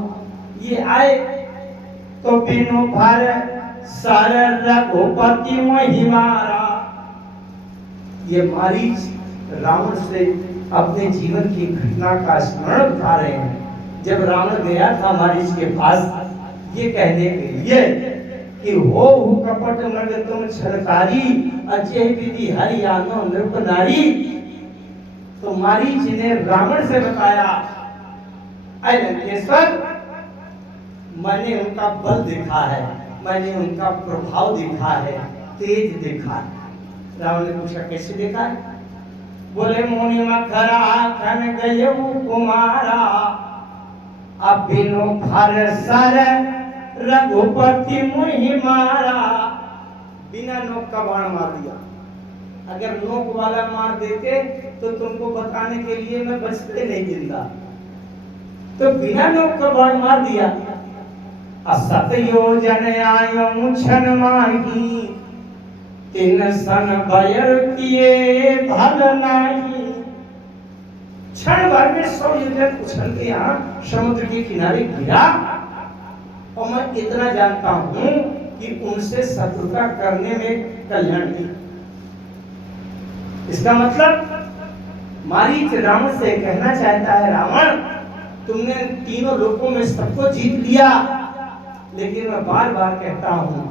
ये आए तो बिनु भर सर रघुपति महिमारा। ये मारीच रावण से अपने जीवन की घटना का स्मरण बता रहे हैं। जब रावण गया था मारीच के पास ये कहने के लिए कि हो कपट मृग तुम छलकारी अजय विधि हरियाणो नृप नारी, तो मारीच ने रावण से बताया, अय लंकेश्वर मैंने उनका बल देखा है, मैंने उनका प्रभाव देखा है, तेज देखा है। रावण ने पूछा कैसे देखा है? बोले मोनि मखरा खन गए कुमारा अब बिनु भर सर रघुपति मुहि मारा। बिना नोक का बाण मार दिया। अगर नोक वाला मार देते तो तुमको बताने के लिए मैं बचते नहीं जिंदा, तो बिना नोक का बाण मार दिया। असत योजन आयो छन माही तीन सन बयर किए भल नाही। क्षण भर में 100 योजन उछल के यहाँ समुद्र के किनारे गिरा। और मैं इतना जानता हूं कि उनसे शत्रुता करने में कल्याण नहीं। इसका मतलब मारीच रावण से कहना चाहता है, रावण तुमने तीनों लोकों में सबको जीत लिया, लेकिन मैं बार बार कहता हूं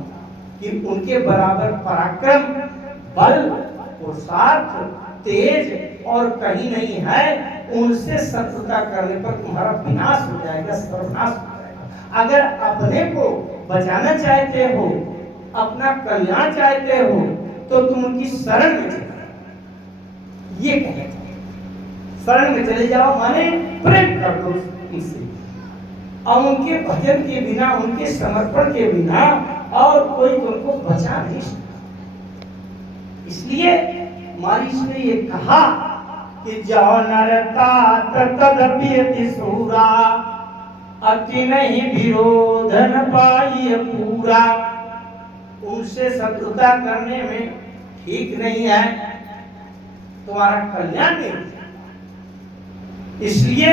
कि उनके बराबर पराक्रम, बल, पुरुषार्थ, तेज और कहीं नहीं है। उनसे शत्रुता करने पर तुम्हारा विनाश हो जाएगा, सर्वनाश हो जाएगा। अगर अपने को बचाना चाहते हो, अपना कल्याण चाहते हो, तो तुम उनकी शरण में चले जाओ। ये कहना चाहिए, शरण में चले जाओ माने प्रेम कर दो उनसे, और उनके भजन के बिना, उनके समर्पण के बिना और कोई तुमको बचा नहीं सकता। इसलिए मारीच ने ये कहा कि जाओ नरता तदपियति सूरा अति नहीं विरोध न पाई पूरा। उनसे शत्रुता करने में ठीक नहीं है, तुम्हारा कल्याण नहीं। इसलिए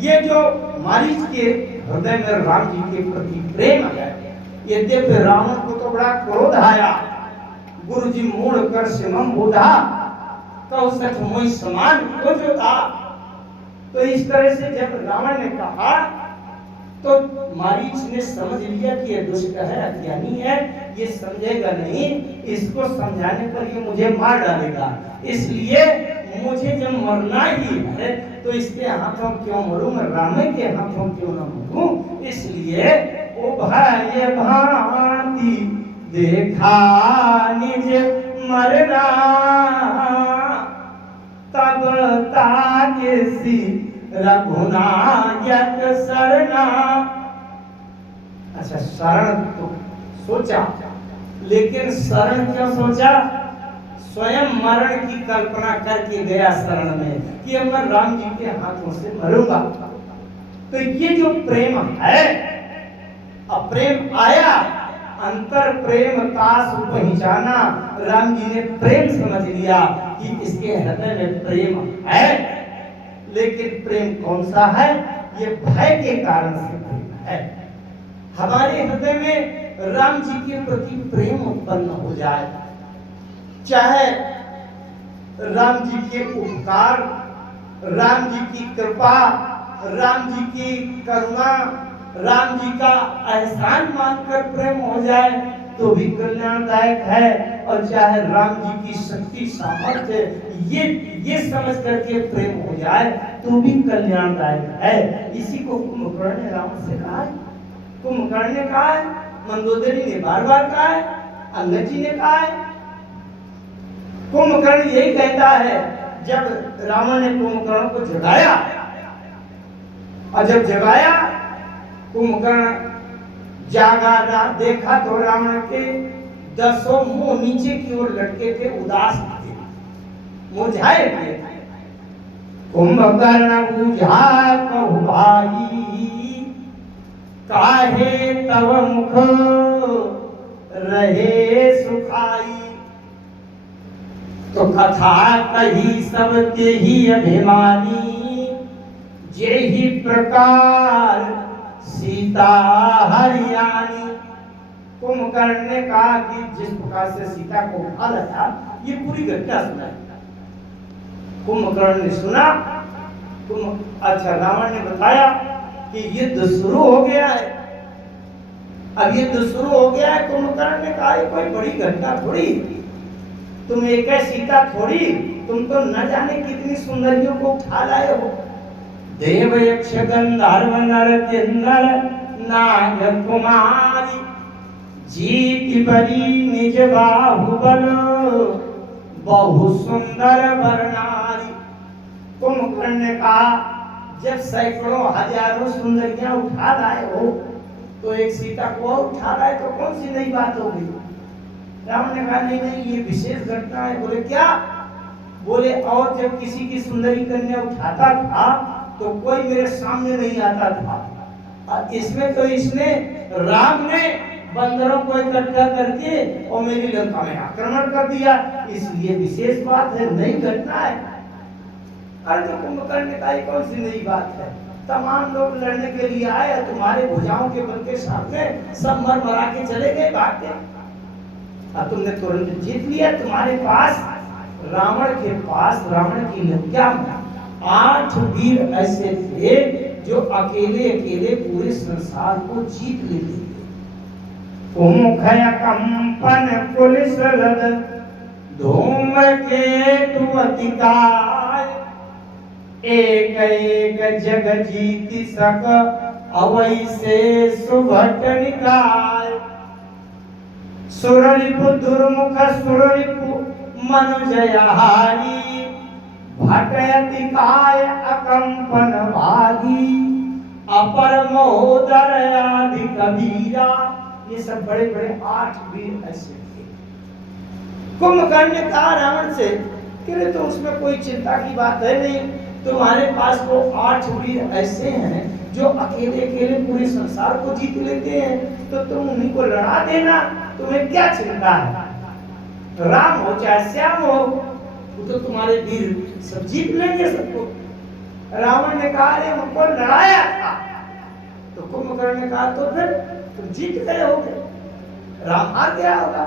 ये जो मारीच के हृदय में राम जी के प्रति प्रेम है, यद्यपि रावण को तो बड़ा क्रोध आया, गुरु जी मूड़ कर सिमम बुधा कौशठ मोई समान को जो था। तो इस तरह से जब रावण ने कहा तो मारीच ने समझ लिया कि ये दुष्ट है, अज्ञानी है, ये समझेगा नहीं, इसको समझाने पर ये मुझे मार डालेगा। इसलिए मुझे जब मरना ही है तो इसके हाथों क्यों मरूं, मैं राम के हाथों क्यों न मरूं। इसलिए ओ भाई भांति देखा निज मरना तब ताजेसी रघुनायक शरणा। अच्छा, शरण तो सोचा, लेकिन शरण क्यों सोचा? स्वयं मरण की कल्पना करके गया शरण में कि अब मैं राम जी के हाथों से मरूंगा। तो ये जो प्रेम है, अब प्रेम आया अंतर प्रेम तास पहचाना। राम जी ने प्रेम समझ लिया कि इसके हृदय में प्रेम है, लेकिन प्रेम कौन सा है? ये भय के कारण से प्रेम है। हमारे हृदय में राम जी के प्रति प्रेम उत्पन्न हो जाए, चाहे राम जी के उपकार, राम जी की कृपा, राम जी की करुणा, राम जी का एहसान मानकर प्रेम हो जाए तो भी कल्याणदायक है। और चाहे राम जी की शक्ति सामर्थ्य ये समझ करके प्रेम हो जाए तो भी कल्याणदायक है। इसी को कुंभकर्ण ने रावण से कहा है, कुंभकर्ण ने कहा है, मंदोदरी ने बार बार कहा है, अंगद जी ने कहा है। कुंभकर्ण यही कहता है, जब रावण ने कुंभकर्ण को जगाया, और जब जगाया कुंभकर्ण जागा, देखा तो रावण के 10 मुंह नीचे की ओर लटके थे, उदास थे, मुरझाए थे। कुंभकर्ण बुझा कहु भाई, काहे तव मुख रहे सुखाई। तो कथा कही सबके ही अभिमानी, जेहि प्रकार सीता हरियाणी। कुंभकर्ण ने कहा कि जिस प्रकार से सीता को उठा लाया, ये पूरी घटना सुना। कुंभकर्ण ने सुना, अच्छा रावण ने बताया कि युद्ध शुरू हो गया है। अब युद्ध शुरू हो गया है, कुंभकर्ण ने कहा ये कोई बड़ी घटना थोड़ी, तुम एक है सीता थोड़ी, तुम तो न जाने कितनी सुंदरियों को उठा लाए हो। देव यक्ष गंधर्व नर किन्नर नाग कुमारी, जीत बड़ी निज बाहुबल बहु सुंदर वर्णारी। कुंभकर्ण ने कहा जब सैकड़ों हजारों सुंदरियां उठा लाए हो तो एक सीता को उठा लाए तो कौन सी नई बात हो गई? रावण ने कहा नहीं नहीं ये विशेष घटना है। बोले क्या? बोले और जब किसी की सुंदरी कन्या उठाता था तो कोई मेरे सामने नहीं आता था, और इसमें तो इसने राम ने बंदरों को इकट्ठा करके और मेरी लंका में आक्रमण कर दिया, इसलिए विशेष बात है, नई घटना है। अरे तो कुंभकर्ण ने कहा कौन सी नई बात है? तमाम लोग लड़ने के लिए आए, तुम्हारे भुजाओं के बल के सामने सब मर मरा के चले गए भाग के, और तुमने तुरंत जीत लिया। तुम्हारे पास रावण के पास रावण की लंका में 8 वीर ऐसे थे जो अकेले अकेले पूरे संसार को जीत लेते थे। कुमुखय कंपन पुलिस रद धूम केतु अतिकाय, एक एक जग जीति सक अवै से सुभट निकाय। सुररिपु दुर्मुख सुररिपु मनुजयहारी, भटयति काय अकंपन भागी, अपर महोदर आदि कबीरा। ये सब बड़े बड़े 8 वीर ऐसे थे। कुंभकर्ण ने कहा रावण से कि तो उसमें कोई चिंता की बात है नहीं, तुम्हारे पास वो 8 वीर ऐसे हैं जो अकेले अकेले पूरे संसार को जीत लेते हैं, तो तुम उन्हीं को लड़ा देना, तुम्हें क्या चिंता है? राम हो चाहे श्याम हो, वो तो तुम्हारे वीर सब जीत लेंगे सबको। रावण ने कहा अरे उनको लड़ाया था, तो कुंभकर्ण ने कहा तो फिर तुम जीत गए होगे, राम हार गया होगा।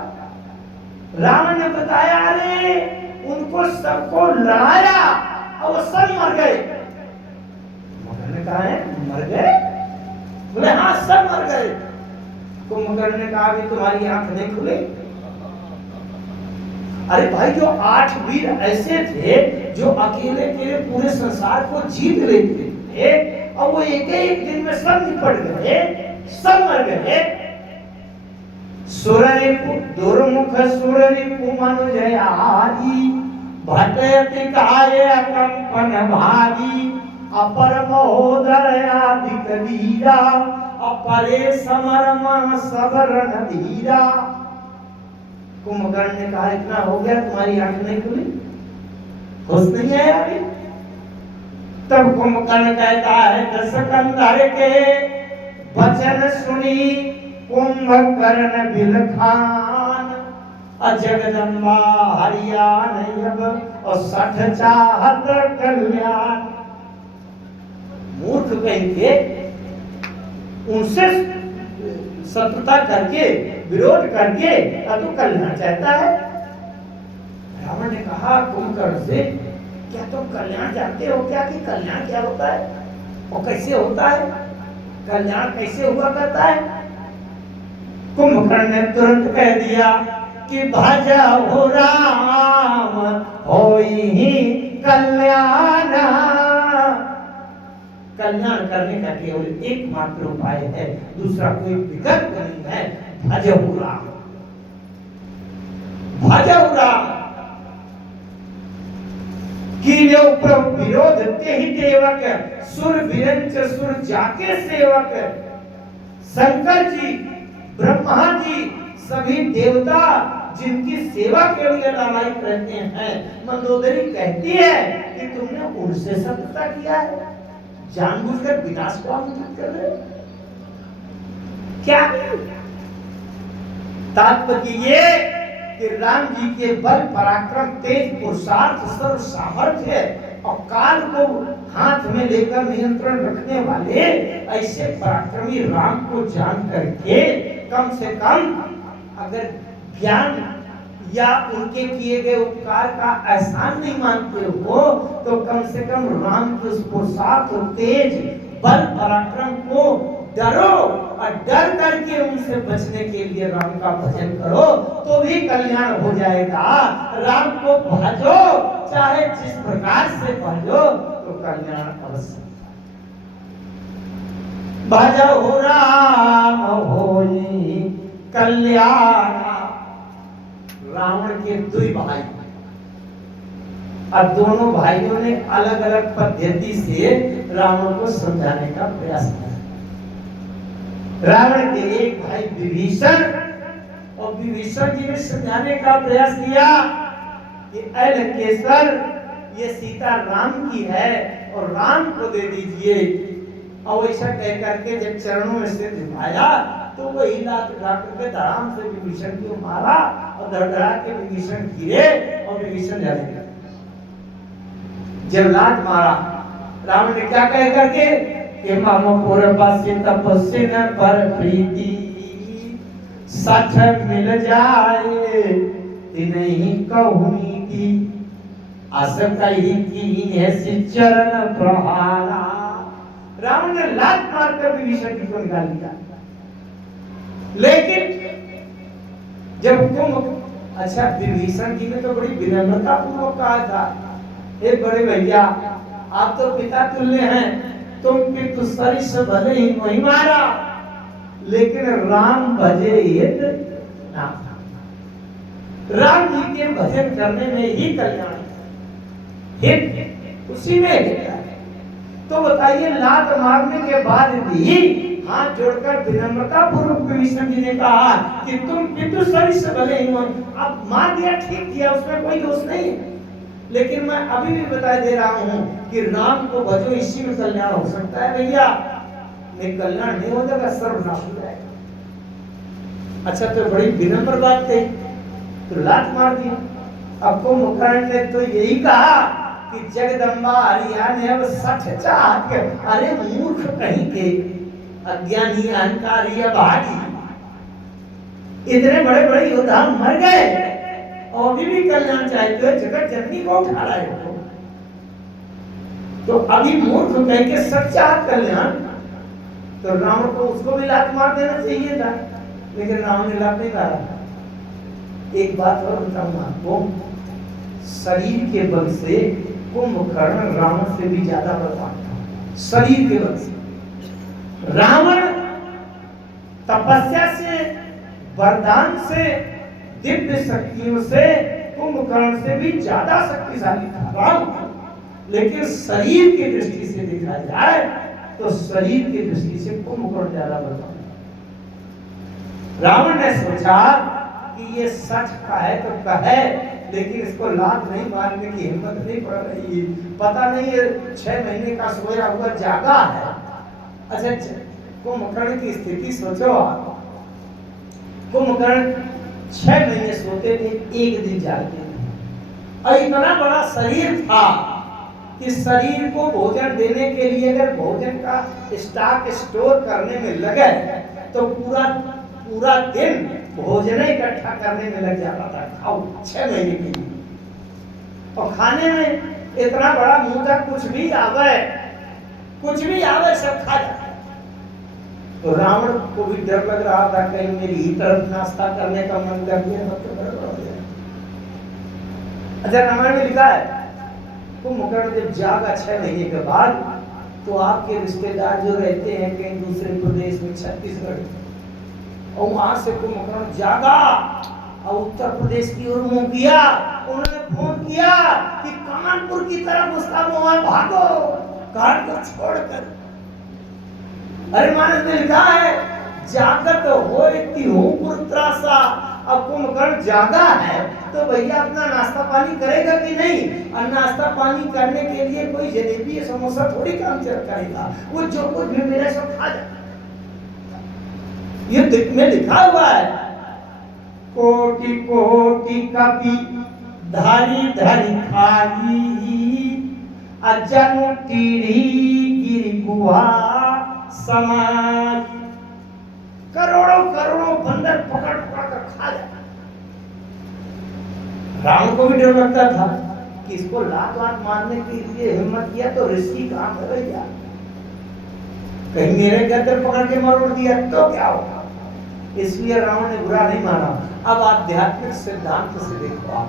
रावण ने बताया अरे उनको सबको लड़ाया और वो सब मर गए। कुंभकर्ण ने कहा है मर गए? बोले हाँ सब मर गए। कुंभकर्ण ने कहा कि तुम्हारी आंख नहीं खुली? अरे भाई जो 8 वीर ऐसे थे जो अकेले अकेले पूरे संसार को जीत लेते थे, और वो एक एक दिन में सब निपट गए, सब मर गए। सुररिपु दुर्मुख सुररिपु मनुजयहारी, भटयति काय अकंपन भागी, अपर महोदर आदि कबीरा, अपरे समरमा सब रणधीरा। कुंभकर्ण ने कहा इतना हो गया, तुम्हारी आंख नहीं खुली, होश नहीं है अभी? तब कुंभकर्ण कहता है दशकंधर के वचन सुनी, कुंभकर्ण बिलखान जगदम्बा हरियाण अब और 60 चाहत कल्याण। मूर्ख कहेंगे उनसे शत्रुता करके विरोध करके तो कल्याण चाहता है। रावण ने कहा कुंभकर्ण से, क्या तुम कल्याण जानते हो क्या कि कल्याण क्या होता है और कैसे होता है, कल्याण कैसे हुआ करता है? कुंभकर्ण ने तुरंत कह दिया कि भजा हो राम होई कल्याण। कल्याण करने का केवल एकमात्र उपाय है, दूसरा कोई विकल्प नहीं है। भजहु राम, भजहु राम कीन्यो प्रभु विरोध ते ही देवक, सुर विरंच सुर जाके सेवक। शंकर जी, ब्रह्मा जी, सभी देवता जिनकी सेवा के लिए लालायित रहते हैं, मंदोदरी कहती है कि तुमने उनसे शत्रुता किया है, जानबूझकर विनाश को आमंत्रित कर रहे हो क्या? तात्पर्य ये कि राम जी के बल पराक्रम तेज पुरुषार्थ सर्व सामर्थ्य और काल को हाथ में लेकर नियंत्रण रखने वाले ऐसे पराक्रमी राम को जान करके कम से कम अगर ज्ञान या उनके किए गए उपकार का एहसान नहीं मानते हो तो कम से कम राम के पुरुषार्थ तेज बल पराक्रम को डरो और डर करके उनसे बचने के लिए राम का भजन करो तो भी कल्याण हो जाएगा। राम को भजो, चाहे जिस प्रकार से भजो तो कल्याण अवश्य। भजो राम होई कल्याण। रावण के दुई भाई, अब दोनों भाइयों ने अलग अलग पद्धति से रावण को समझाने का प्रयास किया। रावण के एक भाई विभीषण, और विभीषण जी ने समझाने का प्रयास किया कि ऐ लंकेश्वर, ये सीता राम की है और राम को दे दीजिए। और ऐसा कह करके जब चरणों में से झुकाया तो वही लात उठा करके धड़ाम से विभीषण को मारा और धड़धड़ा के विभीषण गिरे और विभीषण जल गया। जब लात मारा रावण ने क्या कह करके कि मामा पूरे पासे तपस्या न पर प्रीति 60 मिल जाए नहीं कहूनी की आस कही की है चरण प्रहारा। रावण ने लात मारकर विभीषण को निकाल दिया। लेकिन जब कुंभ, अच्छा विभीषण जी ने तो बड़ी विनम्रता पूर्वक कहा था, हे बड़े भैया आप तो पिता तुल्य हैं, तुम पितु सरिस भले ही नहीं मारा लेकिन राम भजे हित नाम। राम जी के भजन करने में ही कल्याण हित उसी में हित है। तो बताइए लात मारने के बाद भी हाथ जोड़कर विनम्रता पूर्वक विभीषण जी ने कहा कि तुम पितु सरिस भले ही, अब मार दिया ठीक किया, उसमें कोई दोष नहीं है, लेकिन मैं अभी भी बता दे रहा हूं कि राम को भजो, इसी में कल्याण हो सकता है भैया, नहीं कल्याण नहीं हो जाएगा, सर्वनाश हो जाएगा। अच्छा तो बड़ी विनम्र बात थी, तो लात मार दी। अब कुंभकर्ण ने तो यही कहा कि जगदम्बा हरियाणा अब 60 चाहत के। अरे मूर्ख कहीं के, अज्ञानी अहंकारी अभागी, इतने बड़े बड़े योद्धा मर गए और अभी भी कल्याण चाहते हो, जगत जननी को उठा रहे हो, तो अभी मूर्ख कह के सच्चा कल्याण। तो रावण को उसको भी लात मार देना चाहिए था, लेकिन रावण ने लात नहीं मारा। एक बात और बताऊं आपको, शरीर के बल से कुंभकर्ण रावण से भी ज्यादा बलवान था, शरीर के बल से। रावण तपस्या से, वरदान से, दिव्य शक्तियों से कुंभकर्ण से भी ज्यादा शक्तिशाली था रावण। लेकिन शरीर की दृष्टि से देखा जाए तो शरीर की दृष्टि से कुंभकर्ण ज्यादा बलवान। रावण ने सोचा कि ये सच कहे तो कहे, लेकिन इसको लात नहीं मारने की हिम्मत नहीं पड़ रही। पता नहीं ये 6 महीने का सोया हुआ जागा है। अच्छा कुंभकर्ण की स्थिति सोचो आप, कुंभकर्ण 6 महीने सोते थे, एक दिन जागते थे। और इतना बड़ा शरीर था कि शरीर को भोजन देने के लिए अगर भोजन का स्टॉक स्टोर करने में लगे तो पूरा दिन भोजन इकट्ठा करने में लग जाता था। खाओ 6 महीने के लिए, और खाने में इतना बड़ा मुंह तक कुछ भी आवे सब खा जाता। तो रावण को भी डर लग रहा था, कहीं मेरी ही तरफ नाश्ता करने का मन कर दिया तो गड़बड़ हो गया। अच्छा, रामायण में लिखा है कुंभकर्ण जब जागा 6 महीने के बाद, तो आपके रिश्तेदार जो रहते हैं कहीं दूसरे प्रदेश में, छत्तीसगढ़, और वहां से कुंभकर्ण जागा और उत्तर प्रदेश की ओर मुंह किया। उन्होंने फोन किया कि कानपुर की तरफ उसका मुंह भागो, घाट को छोड़कर। अरे मानस में लिखा है जागत होती हूँ पुरत्रासा। अब कुंभकर्ण जागा है तो भैया अपना नाश्ता पानी करेगा कि नहीं? और नाश्ता पानी करने के लिए कोई जलेबी समोसा थोड़ी काम करेगा, वो जो कुछ भी मेरे सब खा जाए। ये में लिखा हुआ है कोटि कोटि कपि धारी धारी खाई, अजन टीढ़ी गिरी गुहा समाज। करोड़ों करोड़ों बंदर पकड़ कर खा जाता। रावण को भी डर लगता था कि इसको लात मारने के लिए हिम्मत किया तो रिस्की काम है भैया, कहीं मेरे गर्दन पकड़ के मरोड़ दिया तो क्या होगा। इसलिए रावण ने बुरा नहीं माना। अब आध्यात्मिक सिद्धांत से देखो, आप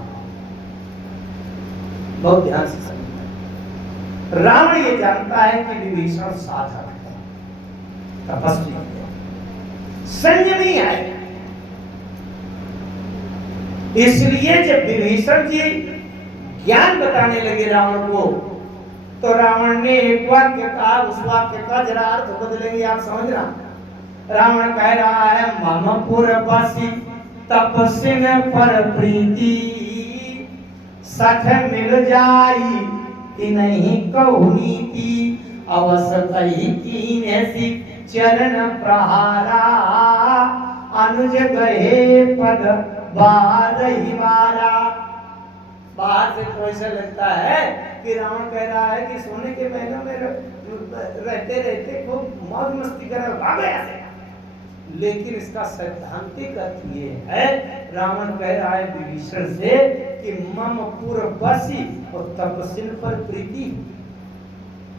बहुत ध्यान से समझो। रावण ये जानता है कि विभीषण साधक है, तपस्वी है, संयमी है। इसलिए जब विभीषण जी ज्ञान बताने लगे रावण को, तो रावण ने एक वाक्य कहा, उस वाक्य का जरा अर्थ बदलेंगे, आप समझना। रावण कह रहा है मम पुरवासी तपस्विन पर प्रीति, सठ मिल जाई कि नहीं कहू नीति, अवसर ही कीन ऐसी चरण प्रहारा, अनुज गए पद बार ही मारा। बाहर से तो ऐसा लगता है कि रावण कह रहा है कि सोने के महलों में रहते रहते खूब मौज मस्ती कर भाग गया है, लेकिन इसका सैद्धांतिक अर्थ ये है, रावण कह रहा है विभीषण से कि मम पुरवासी और तपस्विन पर प्रीति।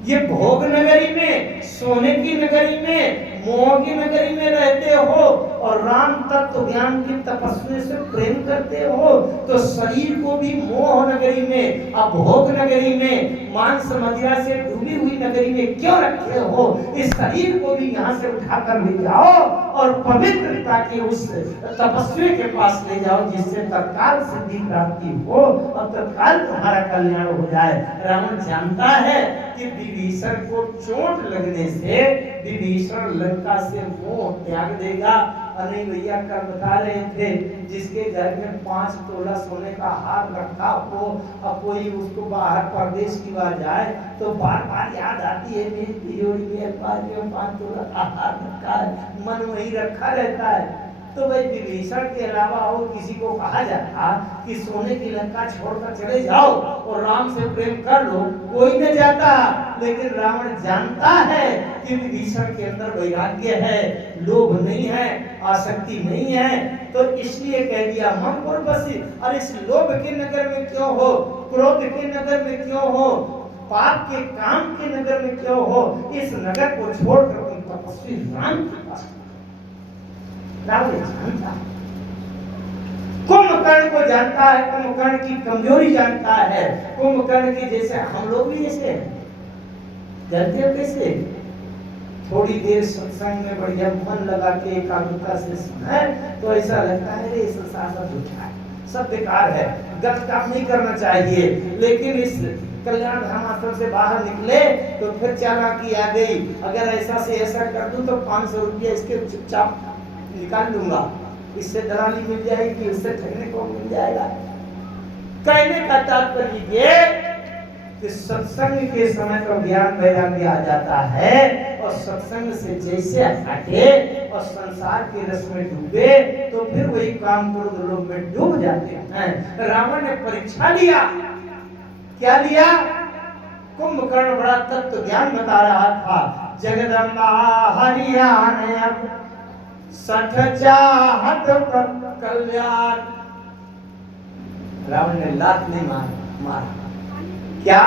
ये भोग नगरी में, सोने की नगरी में, मोह की नगरी में रहते हो और राम तत्व ज्ञान की तपस्या से प्रेम करते हो, तो शरीर को भी मोह नगरी में, भोग नगरी में, मांस मदिरा से डूबी हुई नगरी में क्यों रखे हो? इस शरीर को भी यहाँ से उठाकर ले जाओ और पवित्रता के उस तपस्वी के पास ले जाओ, जिससे तत्काल सिद्धि प्राप्ति हो और तत्काल तुम्हारा कल्याण हो जाए। रावण जानता है कि विभीषण को चोट लगने से विभीषण लंका से मोह त्याग देगा। अनिल भैया कल बता रहे थे, जिसके घर में 5 तोला सोने का हार रखा हो और कोई उसको बाहर परदेश की बात जाए तो बार बार याद आती है मेरी तिजोरी में 5 तोला का हार रखा है, मन वही रखा रहता है। तो भाई विभीषण के अलावा और किसी को कहा जाता कि सोने की लंका छोड़कर चले जाओ और राम से प्रेम कर लो, कोई न जाता। लेकिन रावण जानता है कि विभीषण के अंदर वैराग्य है, लोभ नहीं है, आसक्ति नहीं है, तो इसलिए कह दिया मम पुरवासी। और इस लोभ के नगर में क्यों हो, क्रोध के नगर में क्यों हो, पाप के काम के नगर में क्यों हो, इस नगर को छोड़कर उन तपस्वी राम के पास। रावण जानता है, कुंभकर्ण को जानता है, कुंभकर्ण की कमजोरी जानता है, कुंभकर्ण की जैसे हम लोग भी जैसे जानते हो कैसे, थोड़ी देर सत्संग में बढ़िया मन लगा के एकाग्रता से सुना तो ऐसा लगता है ये संसार सब झूठा है, सब बेकार है, गलत काम नहीं करना चाहिए। लेकिन इस कल्याण धाम आश्रम से बाहर निकले तो फिर चालाकी आ गई, अगर ऐसा से ऐसा कर दूं तो 500 रुपया इसके चुपचाप निकाल लूंगा, इससे दलाली मिल जाएगी, उससे ठगने को मिल जाएगा। कहने का तात्पर्य ये कि सत्संग के समय तो ज्ञान वैराग्य आ जाता है और सत्संग से जैसे हटे और संसार के रस में डूबे तो फिर वही काम क्रोध लोभ में डूब जाते हैं। रावण ने परीक्षा लिया, क्या लिया? कुंभकर्ण बड़ा तत्व ज्ञान बता रहा था। जगदम्बा हरियाणा सठ चाहत कल्याण। रावण ने लात नहीं मारा। क्या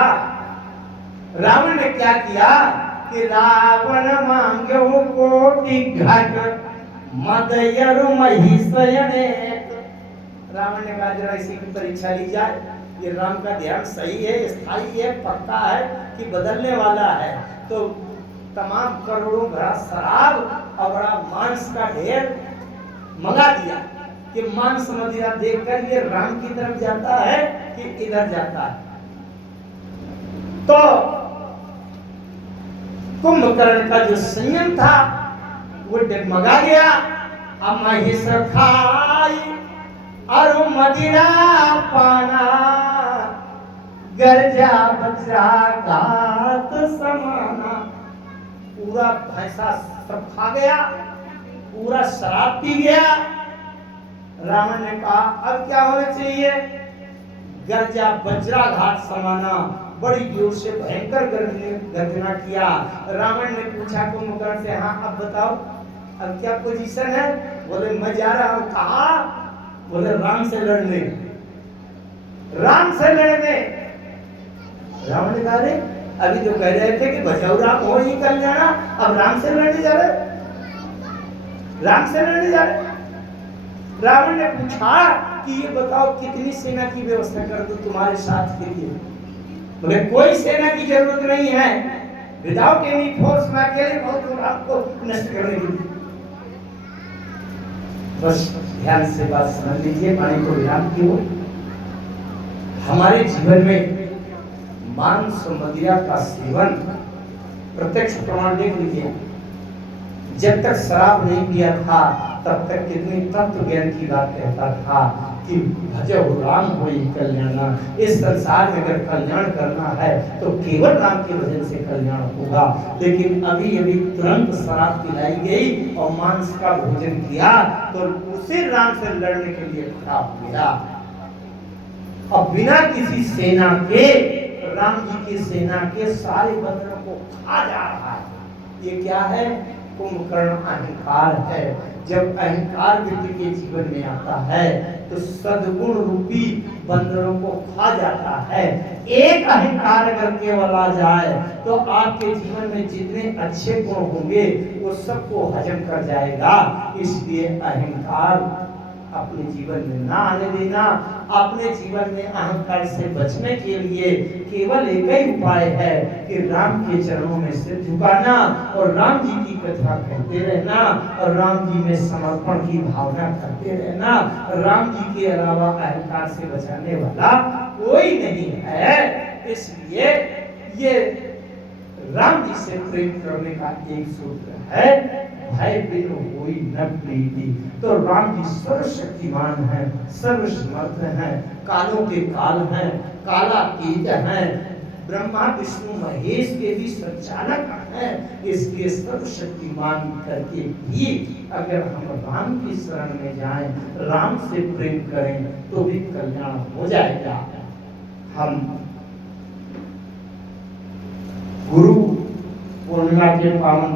रावण ने क्या किया कि रावण मांग्यो कोटि घट मदयरु महिषयने। रावण ने कहा जरा इसी की परीक्षा ली जाए, ये राम का ध्यान सही है, स्थायी है, पक्का है कि बदलने वाला है। तो तमाम करोड़ों भरा शराब और बड़ा मांस का ढेर मंगा दिया कि मांस मदिरा देखकर ये राम की तरफ जाता है कि इधर जाता है। तो कुंभकर्ण का जो संयम था वो डगमगा गया। अब महिष खाई और मदिरा पाना गर्जा बजा घात समाना। पूरा भैंसा सब खा गया, पूरा शराब पी गया। रावण ने कहा अब क्या होना चाहिए? गर्जा वज्राघात समाना, बड़ी जोर से भयंकर गर्जना किया। रावण ने पूछा कुंभकर्ण से, हाँ अब बताओ अब क्या पोजीशन है? बोले मैं जा रहा हूं। कहा? बोले राम से लड़ने। राम से लड़ने। रावण ने कहा रे अभी तो कह रहे थे कि बचाओ राम हो ही कर जाना, अब राम से लड़ने जा रहे? राम से लड़ने जा रहे? रावण ने पूछा कि ये बताओ कितनी सेना की व्यवस्था कर दूं तुम्हारे साथ के लिए? बोले कोई सेना की जरूरत नहीं है, विदाउट एनी फोर्स मैं अकेले बहुत आपको नष्ट करने की। बस ध्यान से बात समझ लीजिए, पानी को विराम की हो। हमारे जीवन में मांस मदिरा का सेवन प्रत्यक्ष प्रमाण देख लीजिए। जब तक शराब नहीं पिया था तब तक कितनी तत्व ज्ञान की बात कहता था कि भजो राम होई कल्याण। इस संसार में अगर कल्याण करना है तो केवल राम के भजन से कल्याण होगा। लेकिन अभी अभी तुरंत शराब पिलाई गई और मांस का भोजन किया तो उसे राम से लड़ने के लिए खड़ा हो गया। अब बिना किसी सेना के राम जी की सेना के सारे बंदरों को खा जा रहा है। ये क्या है? कुंभकर्ण अहंकार है। जब अहंकार व्यक्ति के जीवन में आता है तो सद्गुण रूपी बंदरों को खा जाता है। एक अहंकार अगर केवल आ जाए तो आपके जीवन में जितने अच्छे गुण होंगे वो सबको हजम कर जाएगा। इसलिए अहंकार अपने जीवन में ना आने देना। अपने जीवन में अहंकार से बचने के लिए केवल एक ही उपाय है कि राम के चरणों में सिर झुकाना और राम जी की कथा कहते रहना और राम जी में समर्पण की भावना करते रहना। राम जी के अलावा अहंकार से बचाने वाला कोई नहीं है। इसलिए ये राम जी से प्रेम करने का एक सूत्र है, भय बिनु होई न प्रीति। तो राम जी सर्वशक्तिमान हैं, सर्वसमर्थ हैं, कालों के काल हैं, कालातीत हैं, ब्रह्मा विष्णु महेश के भी संचालक हैं। इसके सर्वशक्तिमान करके भी अगर हम राम की शरण में जाएं, राम से प्रेम करें तो भी कल्याण हो जाएगा। हम गुरु पूर्णिमा के पावन